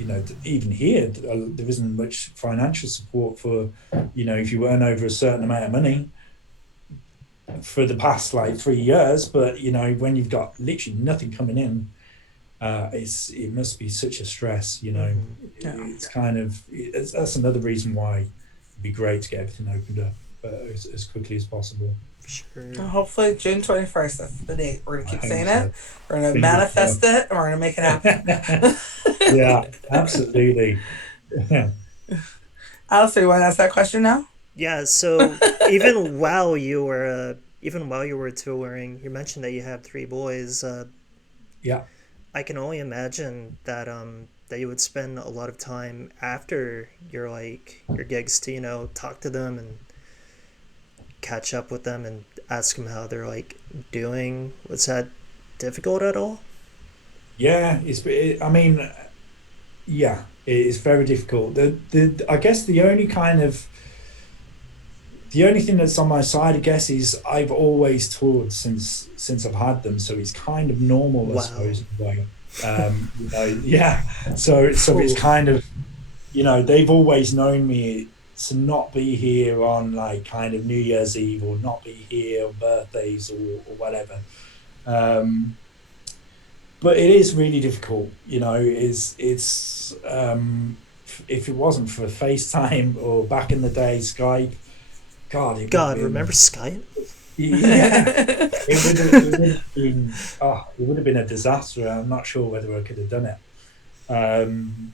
even here, there isn't much financial support for, if you earn over a certain amount of money for the past like 3 years. But, when you've got literally nothing coming in, it must be such a stress, you know. Mm-hmm. Yeah. It's kind of that's another reason why it'd be great to get everything opened up as quickly as possible. Sure. And hopefully June 21st, that's the date. We're gonna I keep hope saying it. so. We're gonna Fingers manifest it, and we're gonna make it happen. crossed. Yeah, absolutely. Yeah. Alistair, you want to ask that question now? Yeah. So even while you were touring, you mentioned that you had three boys. Yeah. I can only imagine that that you would spend a lot of time after your gigs to talk to them and catch up with them and ask them how they're doing. Was that difficult at all? Yeah, I mean, yeah, it is very difficult. I guess the only thing that's on my side, I guess, is I've always toured since I've had them, so it's kind of normal, I Wow. suppose, in a way. Yeah. So it's Ooh. kind of, they've always known me to not be here on like kind of New Year's Eve or not be here on birthdays or whatever. Um, but it is really difficult, if it wasn't for FaceTime or back in the day Skype, God, it would have God, remember been, Skype? yeah, it would have been a disaster. I'm not sure whether I could have done it. Um,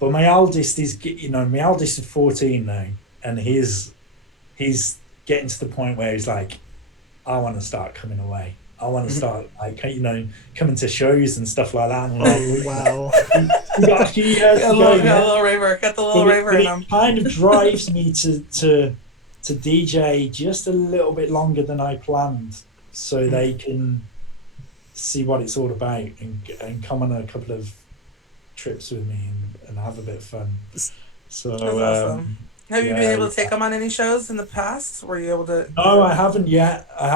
but my eldest is 14 now, and he's getting to the point where he's like, I want to start coming away. I want to start coming to shows and stuff like that. And like, Oh wow. we got a few years to go Got a yet. little raver. Got the little But raver in it them. kind of drives me to DJ just a little bit longer than I planned, so they can see what it's all about and come on a couple of trips with me and have a bit of fun. That's So awesome. Have you been yeah, able to take them on any shows in the past? Were you able to? no, I haven't yet. I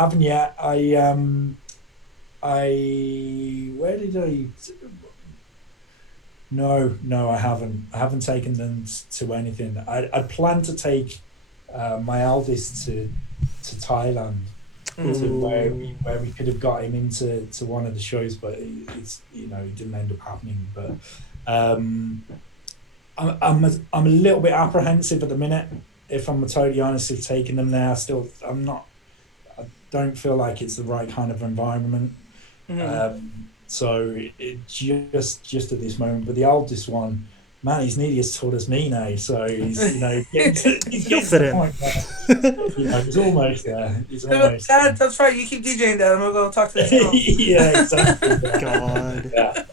where did I? No, I haven't. I haven't taken them to anything. I plan to take my eldest to Thailand, to Ooh. where we could have got him to one of the shows, but it didn't end up happening. But um, I'm a little bit apprehensive at the minute. If I'm totally honest, with taking them there, I'm not. I don't feel like it's the right kind of environment. Mm-hmm. So it just at this moment, but the oldest one, man, he's nearly as tall as me now. So he's You'll getting to fit the in. point where he's almost there. He's almost Dad, that's right. You keep DJing, Dad. I'm gonna go talk to these there. girls. Yeah, exactly. Yeah. God. Yeah.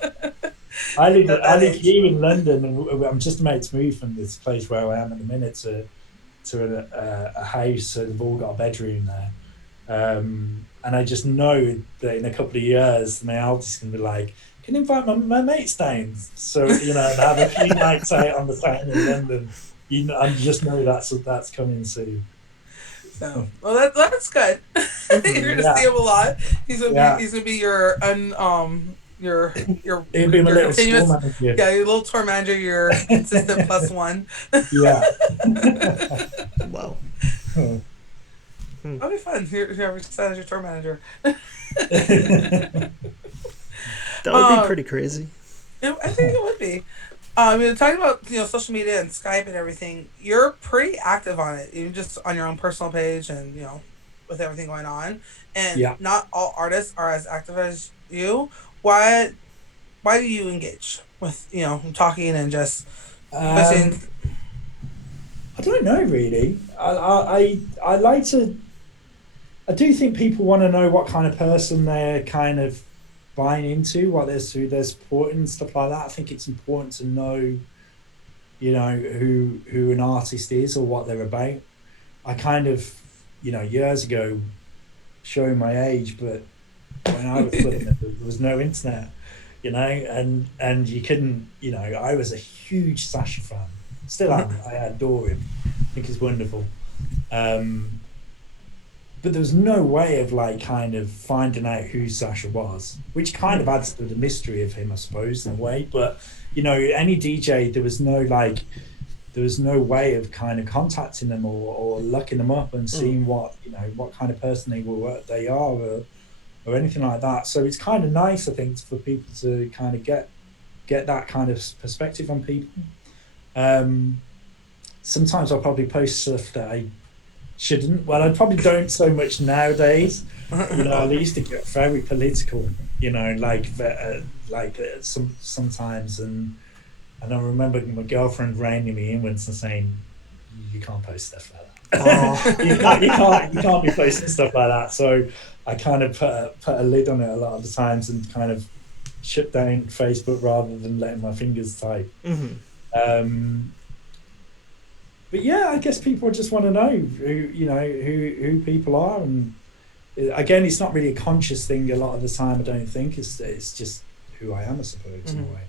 At I that live age. here in London, and I'm just about to move from this place where I am at the minute to a house. So they've all got a bedroom there. And I just know that in a couple of years, my eldest can be like, can invite my mates down. So, and have a few nights out on the town in London. I just know that's coming soon. So, well, that's good. Mm-hmm. You're gonna see Yeah, him a lot. yeah. He's gonna be your It'd be my your little store continuous, manager. yeah, your little tour manager, your consistent plus one. Yeah. Wow. Hmm. That'll be fun. You're excited as your tour manager. That would be Um, pretty crazy. I think it would be. Talking about social media and Skype and everything. You're pretty active on it, even just on your own personal page and with everything going on. And Yeah. not all artists are as active as you. Why? Why do you engage with talking and just Um, pushing? I don't know really. I like to. I do think people want to know what kind of person they're kind of buying into, who they're supporting and stuff like that. I think it's important to know, who an artist is or what they're about. I kind of, years ago, showing my age, but when I was putting it, there was no internet, and you couldn't, I was a huge Sasha fan. Still am. I adore him. I think he's wonderful. Um, but there was no way of like kind of finding out who Sasha was, which kind of adds to the mystery of him, I suppose, in a way. But any DJ, there was no way of kind of contacting them or looking them up and seeing what kind of person they are. or anything like that. So it's kind of nice, I think, for people to kind of get that kind of perspective on people. Um, Sometimes I'll probably post stuff that I shouldn't. Well, I probably don't so much nowadays. I used to get very political, sometimes, and I remember my girlfriend reining me in once and saying, "You can't post stuff like that. Oh, You can't be posting stuff like that." So I kind of put a lid on it a lot of the times and kind of shut down Facebook rather than letting my fingers type. mhm. Um, but yeah, I guess people just want to know who people are, and again, it's not really a conscious thing a lot of the time. I don't think it's just who I am, I suppose, in a way.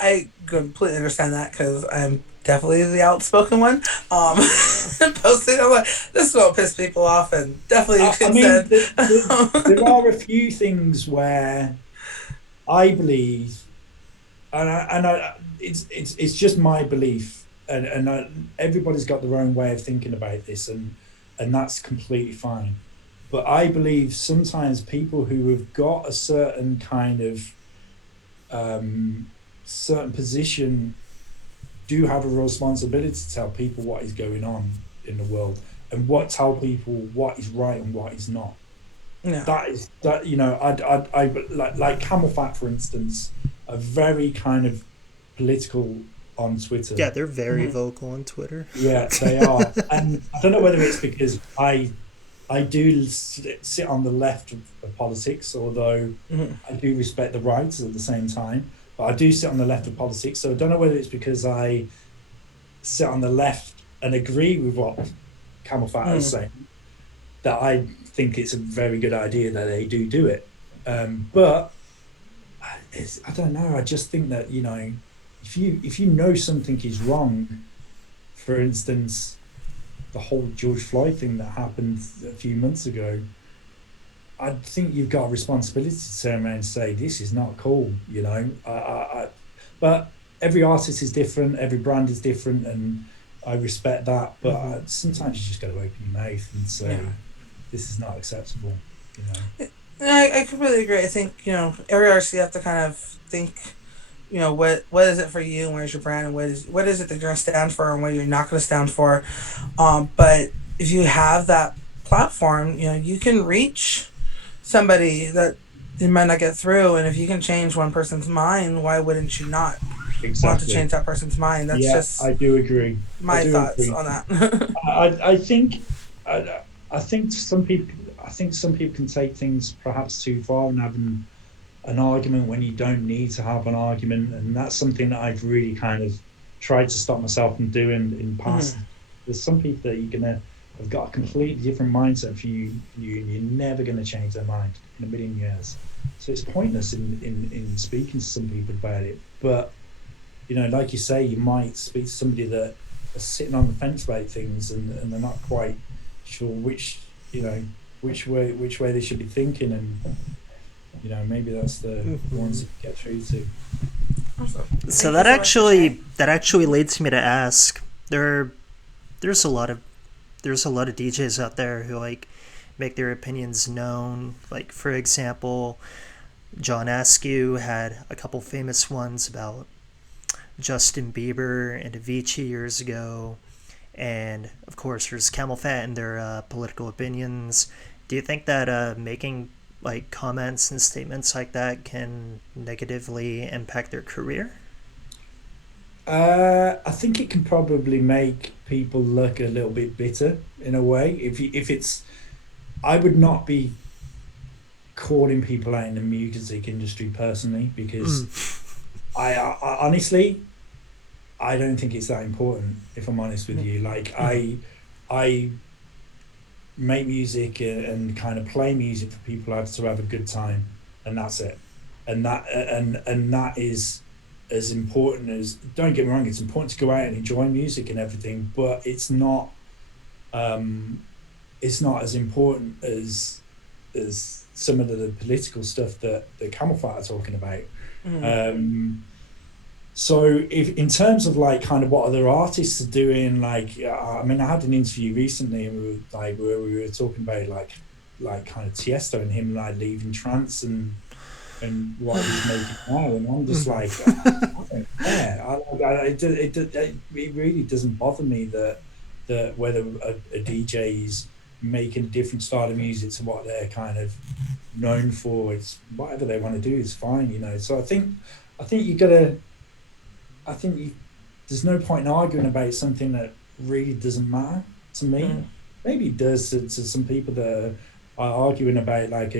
I completely understand that because I'm definitely the outspoken one. Posting, I'm like, this will piss people off, and definitely I mean, said. there are a few things where I believe, it's just my belief, and everybody's got their own way of thinking about this, and that's completely fine. But I believe sometimes people who have got a certain kind of certain position do have a responsibility to tell people what is going on in the world and tell people what is right and what is not. Yeah. That is that I like Camel Fat, for instance, are very kind of political on Twitter. Yeah, they're very vocal on Twitter. Yeah, they are, and I don't know whether it's because I do sit on the left of politics, although I do respect the rights at the same time. But I do sit on the left of politics, so I don't know whether it's because I sit on the left and agree with what Camel Fat is saying, that I think it's a very good idea that they do it. But I don't know. I just think that if you know something is wrong, for instance, the whole George Floyd thing that happened a few months ago, I think you've got a responsibility to turn around and say this is not cool. But every artist is different, every brand is different, and I respect that. But sometimes you just got to open your mouth and say this is not acceptable. I completely agree. I think every artist, you have to kind of think, what is it for you, and where's your brand, and what is it that you're going to stand for, and what you're not going to stand for. But if you have that platform, you can reach somebody that you might not get through, and if you can change one person's mind, why wouldn't you not want to change that person's mind? That's just I do agree. my thoughts on that. I think some people can take things perhaps too far and have an argument when you don't need to have an argument, and that's something that I've really kind of tried to stop myself from doing in past. There's some people that you're gonna have got a completely different mindset for you. You're never going to change their mind in a million years. So it's pointless in speaking to some people about it. But like you say, you might speak to somebody that are sitting on the fence about things, and they're not quite sure which way they should be thinking, and maybe that's the ones that you get through to. Awesome. So that actually leads me to ask, there's a lot of DJs out there who make their opinions known. Like, for example, John Askew had a couple famous ones about Justin Bieber and Avicii years ago, and of course there's Camel Fat and their political opinions. Do you think that making comments and statements like that can negatively impact their career? I think it can probably make people look a little bit bitter in a way. If it's, I would not be calling people out in the music industry personally, because I honestly, I don't think it's that important. If I'm honest with you, I make music and kind of play music for people to have a good time, and that's it. And that is as important as, don't get me wrong, it's important to go out and enjoy music and everything, but it's not as important as some of the political stuff that Camel Fat are talking about. So if in terms of kind of what other artists are doing, I had an interview recently, and where we were talking about like kind of Tiesto and him like leaving Trance and what he's making now, and I'm just like, I don't care. It really doesn't bother me that whether a DJ is making a different style of music to what they're kind of known for. It's whatever they want to do is fine, you know. So I think you gotta. I think you, there's no point in arguing about something that really doesn't matter to me. Maybe it does to some people that are arguing about like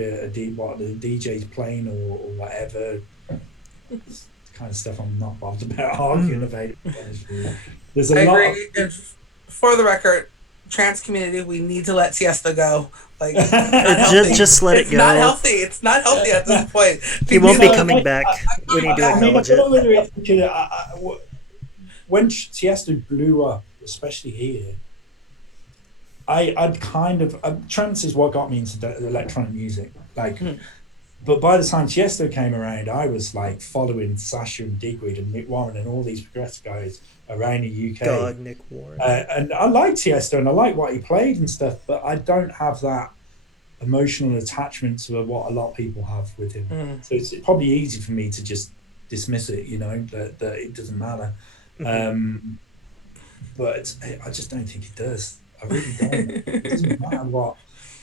what the DJ's playing or whatever. It's the kind of stuff I'm not bothered about arguing about. There's a I lot. agree. And for the record, trans community, we need to let Siesta go. Like, it's not healthy. Just let It's it go. not healthy. It's not healthy at this point. He won't be know, coming back. We need to I mean, I acknowledge don't know it. whether it's because when Tiesto blew up, especially here, I'd kind of trance is what got me into the electronic music. Like, but by the time Tiesto came around, I was like following Sasha and Digweed and Nick Warren and all these progressive guys around the UK. God, Nick Warren. And I like Tiesto and I like what he played and stuff, but I don't have that emotional attachment to what a lot of people have with him. So it's probably easy for me to just dismiss it, you know, that it doesn't matter. But I just don't think it does. I really don't. It doesn't matter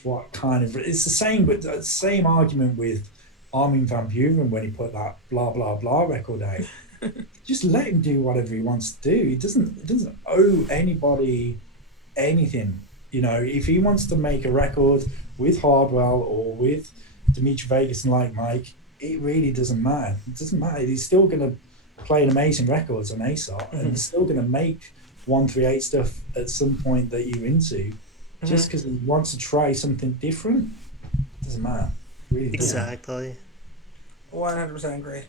what kind of. It's the same, but the same argument with Armin van Buuren when he put that blah blah blah record out. Just let him do whatever he wants to do. He doesn't owe anybody anything. You know, if he wants to make a record with Hardwell or with Dimitri Vegas and Like Mike, it really doesn't matter. It doesn't matter. He's still going to play an amazing records on ASOT and he's still going to make 138 stuff at some point that you're into. Just because he wants to try something different, doesn't matter. It really Exactly. 100% agree.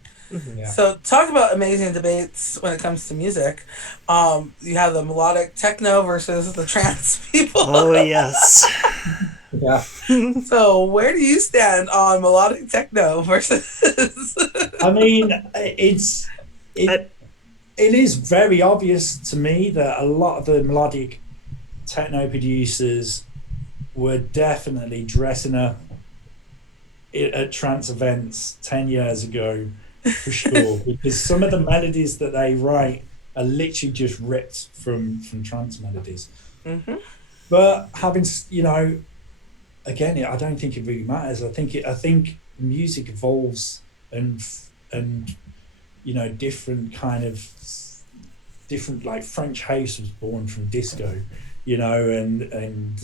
Yeah. So, talk about amazing debates when it comes to music. You have the melodic techno versus the trance people. Oh, yes. Yeah. So, where do you stand on melodic techno versus? I mean, it is very obvious to me that a lot of the melodic techno producers were definitely dressing up at trance events 10 years ago, for sure, because some of the melodies that they write are literally just ripped from trance melodies. But having, you know, again, I don't think it really matters. I think music evolves and you know, different like French house was born from disco, you know, and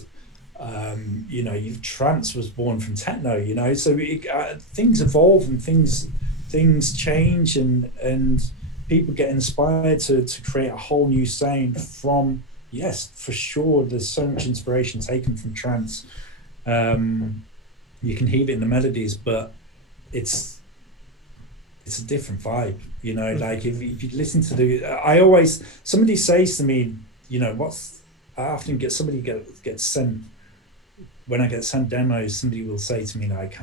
you know, trance was born from techno, you know. So things evolve and things change, and people get inspired to create a whole new sound from. Yes, for sure. There's so much inspiration taken from trance. You can hear it in the melodies, but it's a different vibe, you know. Like if you listen to somebody says to me, you know, I often get sent, when I get sent demos, somebody will say to me like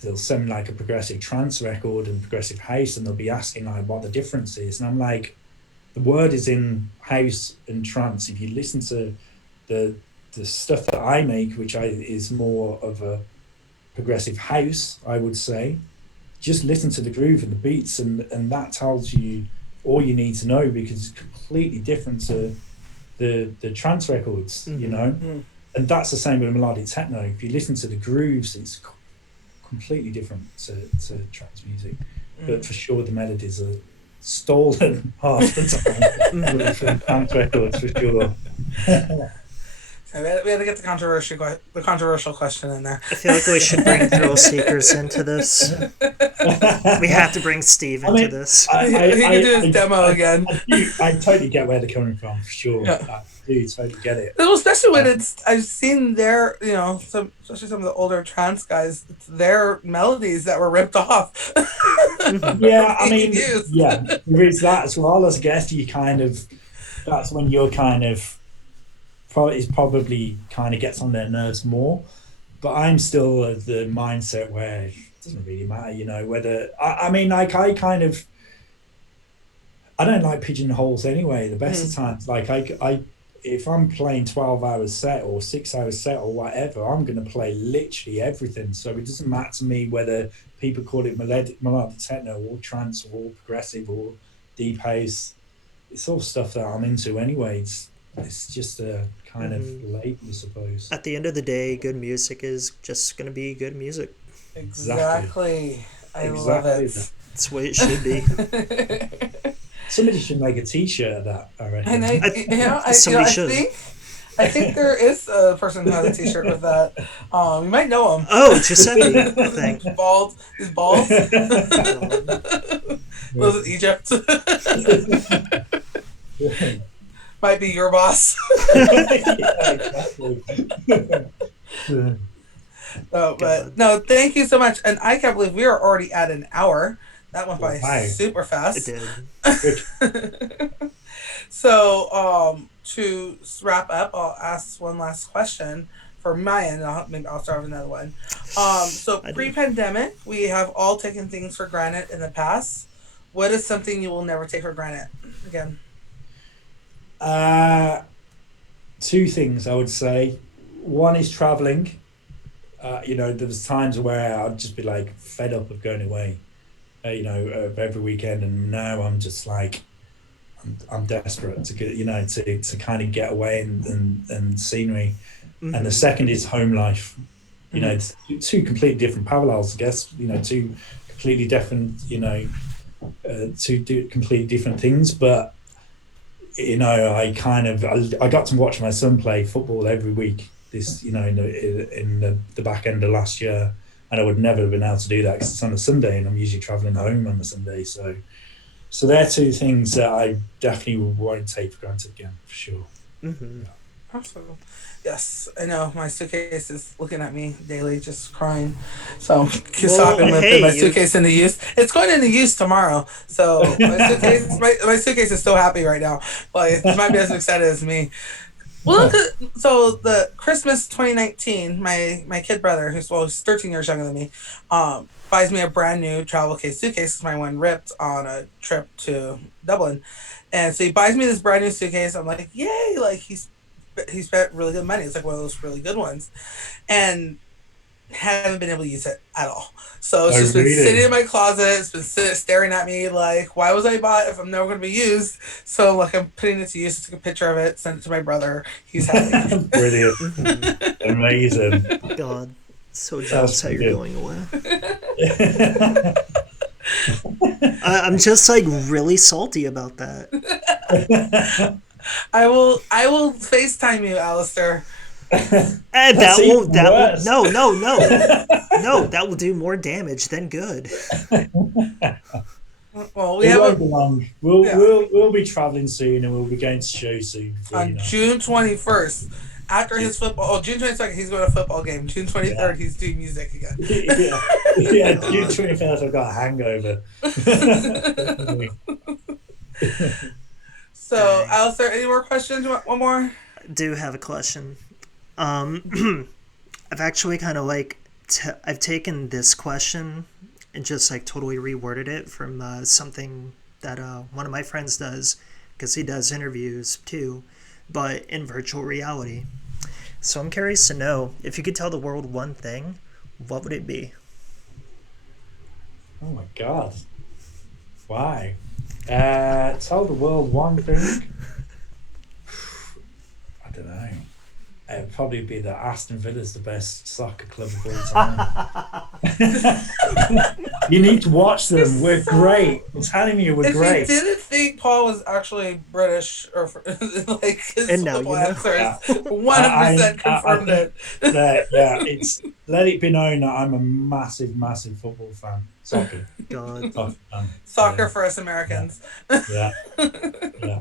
they'll send me like a progressive trance record and progressive house, and they'll be asking like what the difference is, and I'm like, the word is in house and trance. If you listen to the stuff that I make, which is more of a progressive house, I would say, just listen to the groove and the beats, and that tells you all you need to know, because it's completely different to the trance records, you know. And that's the same with melodic techno. If you listen to the grooves, it's completely different to trance music. But for sure, the melodies are stolen half the time from trance records, for sure. We had to get the controversial question in there. I feel like we should bring Thrill Seekers into this. We have to bring Steve into this. He can do his demo again. I totally get where they're coming from, for sure. I do totally get it. Well, especially when I've seen their, you know, especially some of the older trance guys, it's their melodies that were ripped off. Yeah, I mean, yeah, there is that as well. As I guess that's when you're probably kind of gets on their nerves more. But I'm still of the mindset where it doesn't really matter, you know, whether I mean, like I don't like pigeonholes anyway. The best of times, like I if I'm playing 12 hours set or 6 hours set or whatever, I'm going to play literally everything. So it doesn't matter to me whether people call it melodic techno or trance or progressive or deep house. It's all stuff that I'm into anyway. It's just a kind of Hmm. label, I suppose. At the end of the day, good music is just gonna be good music. Exactly. Exactly. I love Exactly. it. That's the way it should be. Somebody should make a T-shirt of that, I And reckon. Somebody should. I think there is a person who has a T-shirt with that. You might know him. Oh, Giuseppe, I think. Bald. He's bald. God. Lives in Egypt. Might be your boss. Yeah, exactly. No, God. but no, thank you so much. And I can't believe we are already at an hour. That went by Wow. super It fast. did. So, to wrap up, I'll ask one last question for my end. Maybe I'll start with another one. So I do. pre-pandemic, we have all taken things for granted in the past. What is something you will never take for granted again? Uh, Two things I would say. One is traveling. There was times where I'd just be like fed up of going away, every weekend, and now I'm just like, I'm desperate to get, to kind of get away and scenery. And the Hmm. second is home life. Mhm. It's two completely different parallels, I guess. Two completely different, completely different things. But I got to watch my son play football every week. This, in the back end of last year, and I would never have been able to do that because it's on a Sunday, and I'm usually traveling home on a Sunday. So they're two things that I definitely won't take for granted again, for sure. Hmm. Yeah. Awesome. Yes, I know. My suitcase is looking at me daily, just crying. So Well, stopping with my hey, suitcase into use. It's going into use tomorrow. So my suitcase is still happy right now. Like it might be as excited as me. Well, look. So the Christmas 2019, my kid brother, he's 13 years younger than me, buys me a brand new travel case suitcase. 'Cause my one ripped on a trip to Dublin, and so he buys me this brand new suitcase. I'm like, yay! Like he spent really good money. It's like one of those really good ones, and haven't been able to use it at all. So it's Oh, just been sitting really? in my closet. It's been staring at me like, why was I bought if I'm never going to be used? So like I'm putting it to use. I took a picture of it, sent it to my brother. He's happy. Brilliant. hmm. Amazing. God, so That's jealous how pretty you're good. going away. I'm just like really salty about that. I will FaceTime you, Alistair. And That's even that will, worse. no, no, no. No, that will do more damage than good. Well, we It have won't a be long. We'll yeah we'll we'll be traveling soon, and we'll be going to shows soon. Before you on know. June 21st. After June. his football, June 22nd, he's going to a football game. June Yeah, 23rd, he's doing music again. yeah, yeah. June God. 21st, I've got a hangover. Definitely. So, Dang. Alistair, any more questions? You want one more? I do have a question. Um, I've actually kind of like, I've taken this question and just like totally reworded it from something that one of my friends does, because he does interviews too, but in virtual reality. So I'm curious to know if you could tell the world one thing, what would it be? Oh my God! Why? Tell the world one thing. I don't know. It'd probably be that Aston Villa's the best soccer club of all time. You need to watch them. We're So, great. I'm telling you, we're if you great. didn't think Paul was actually British or like his And now football you know. answers, Yeah, 100% I confirmed think it. that yeah, it's let it be known that I'm a massive, massive football fan. God. Soccer fan. Soccer Yeah, for us yeah, Americans. yeah, yeah.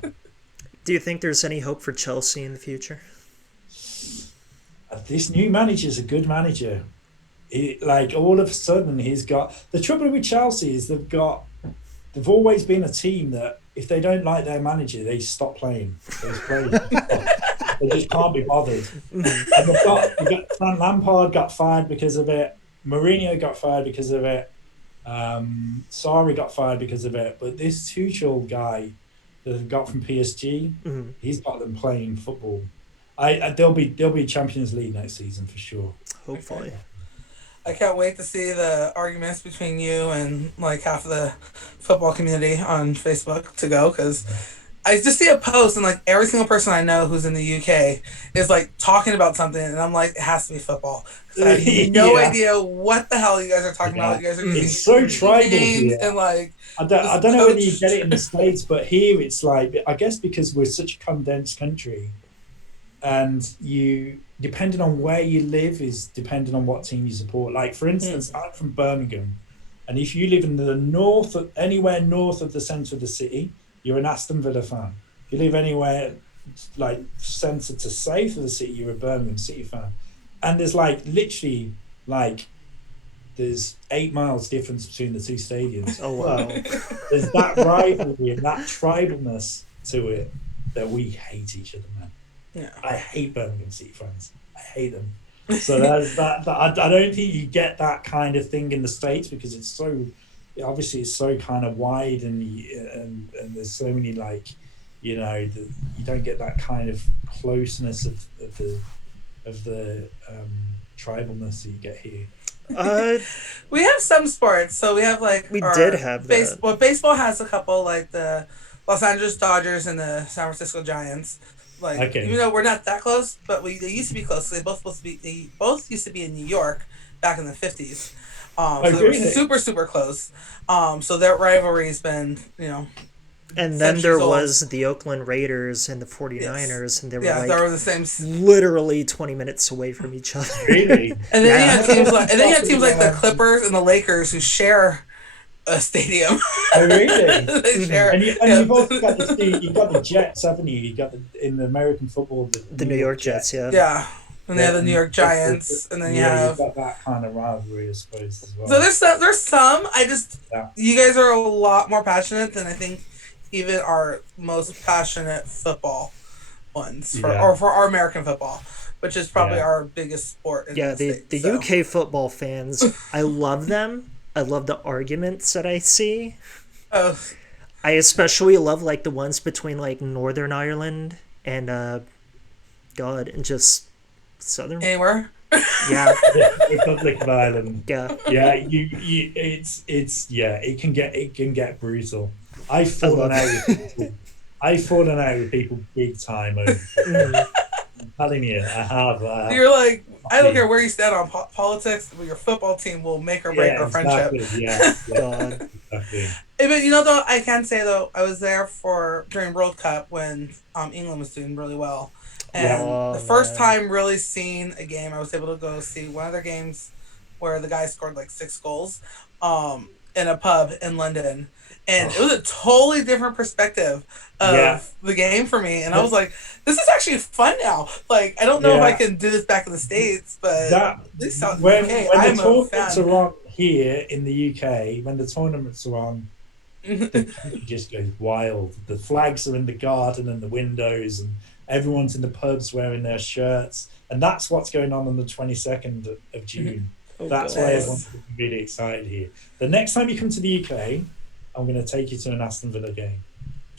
Do you think there's any hope for Chelsea in the future? This new manager's a good manager. Like all of a sudden, he's got the trouble with Chelsea is they've always been a team that if they don't like their manager, they stop playing. Those players just stop. They just can't be bothered. Hmm. And we got Frank Lampard got fired because of it. Mourinho got fired because of it. Sarri got fired because of it. But this Tuchel guy, that they've got from PSG. Mhm. He's got them playing football. There'll be Champions League next season for sure. Hopefully. I can't wait to see the arguments between you and like half of the football community on Facebook to go, because I just see a post and like every single person I know who's in the UK is like talking about something, and I'm like, it has to be football. So I have no Yeah, idea what the hell you guys are talking yeah. about. You guys are Mm. using It's so team tribal names here. and like I this don't know whether you coach. get it in the States, but here it's like, I guess because we're such a condensed country, and you, depending on where you live, is depending on what team you support. Like, for Hmm. instance, I'm from Birmingham, and if you live in the north, anywhere north of the centre of the city, you're an Aston Villa fan. If you live anywhere like centre to south of the city, you're a Birmingham City fan. And there's like literally like there's 8 miles difference between the two stadiums, Oh but wow. there's that rivalry and that tribalness to it that we hate each other, man. Yeah. I hate Birmingham City fans. I hate them. So there's that I don't think you get that kind of thing in the States, because it's so, obviously it's so kind of wide, and there's so many, like, you don't get that kind of closeness of the tribalness that you get here. Uh, We have some sports, so we have like we did our have base. that. Well, baseball has a couple, like the Los Angeles Dodgers and the San Francisco Giants. Like, even Okay. though we're not that close, but they used to be close. They both used to be in New York back in the 50s. Oh, So they were really? super super close. So that rivalry's been And then there centuries old. was the Oakland Raiders and the Yes. 49ers, and they were Yeah, they like were the same. literally 20 minutes away from each other. Really? And then Yeah. you had teams like, the Um, Clippers and the Lakers who share a stadium. oh, really? They Mhm. share. And Yeah. you've also got you've got the Jets, haven't you? You got in the American football, the The New New York York Jets. Jets, yeah. Yeah. And they have Yeah, the New and York Giants, and then you yeah, you've have. got that kind of rivalry, I suppose, as So well. there's some. I just Yeah, you guys are a lot more passionate than I think even our most passionate football ones yeah, for our American football, which is probably yeah, our biggest sport in Yeah, the the states. So UK football fans, I love them. I love the arguments that I see. oh, I especially love like the ones between like Northern Ireland and God, and just Southern. anywhere. Yeah, the Republic of Ireland. yeah. Yeah, it can get brutal. I've I fallen love out with it. people. I've fallen out with people big time over football. Mhm. I'm telling you, I have. You're like, I don't care where you stand on politics, but your football team will make or break Yeah, our friendship. exactly. Yeah, yeah, God. exactly. But though, I can say though, I was there for during World Cup when England was doing really well, Yeah, and the Oh first man. time really seeing a game, I was able to go see one of their games where the guy scored like 6 goals, in a pub in London, and it oh, was a totally different perspective yeah, of the game for me, and I was like, this is actually fun now. Like, I don't know if I yeah. can do this back in the States, but at That least out in the when UK, when the I'm a tournaments fan. are on here in the UK, when the tournaments are on, the country just goes wild. The flags are in the garden and the windows, and everyone's in the pubs wearing their shirts. And that's what's going on the 22nd of June. Oh That's why God. Nice. everyone's really excited here. The next time you come to the UK, I'm going to take you to an Aston Villa game.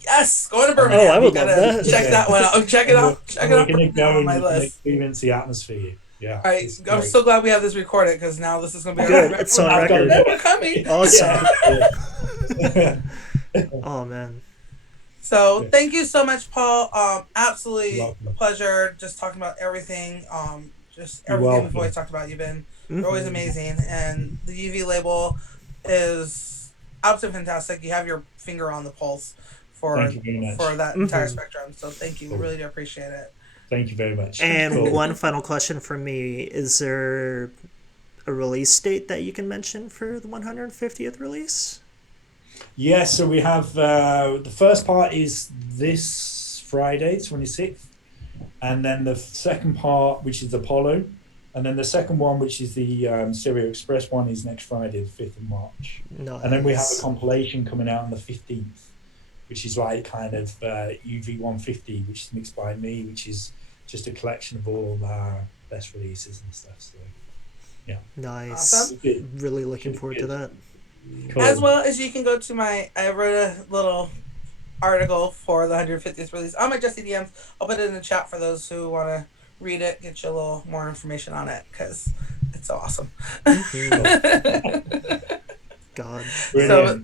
Yes, going to And Oh, I Birmingham. You would love gotta that. check yeah, that one out. Check it out. Check and it we're out going to right now go on and my you can list. experience the atmosphere. Yeah, All right, it's I'm great. so glad we have this recorded because now this is gonna be Good, our it's on I've got record. it. We're coming. Awesome. Yeah. Oh man. So Yeah. thank you so much, Paul. You're Absolutely a welcome. pleasure. Just talking about everything. Just You're everything we've always welcome. talked about. You're always Hmm. amazing, and the UV label is absolutely fantastic. You have your finger on the pulse Thank you very for much. that entire Hmm. spectrum. So thank you. We Cool. really do appreciate it. Thank you very much. And Cool. one final question from me: is there a release date that you can mention for the 150th release? Yeah, so we have the first part is this Friday, 26th, and then the second part, which is Apollo, and then the second one, which is the Stereo Express one, is next Friday, the 5th of March. And then we have a Nice. compilation coming out on the 15th, which is like kind of UV 150, which is mixed by me, which is just a collection of all of our best releases and stuff. So, yeah. Nice. Awesome. Good. Really looking Should be forward to good. that. As Cool. well as you can go to I wrote a little article for the 150th release on my Jesse DMs. I'll put it in the chat for those who want to read it, get you a little more information on it, because it's so awesome. God. So,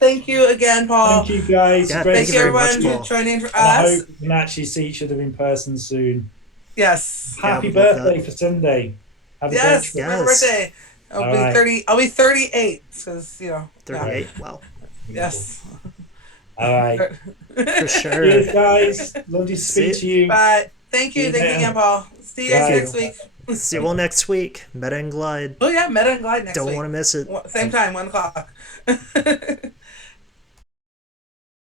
thank you again, Paul. Thank you, guys. Yeah, Great Thank you, very everyone, much, for Paul. joining And I us. hope we can actually see each other in person soon. Yes. Happy we'd love birthday that. for Sunday. Have a Yes. great Happy trip. Yes. birthday. I'll All be right. 30. I'll be 38. Because, you know. 38. Yeah. Wow. Yes. All right. For sure. Cheers, guys. Lovely to speak See- to you. Bye. Thank you. See you Thank you later. again, Paul. See you Thank guys you. next week. See you all next week. Meta and Glide. Oh, yeah. Meta and Glide next Don't week. want to miss it. Same time, 1 o'clock.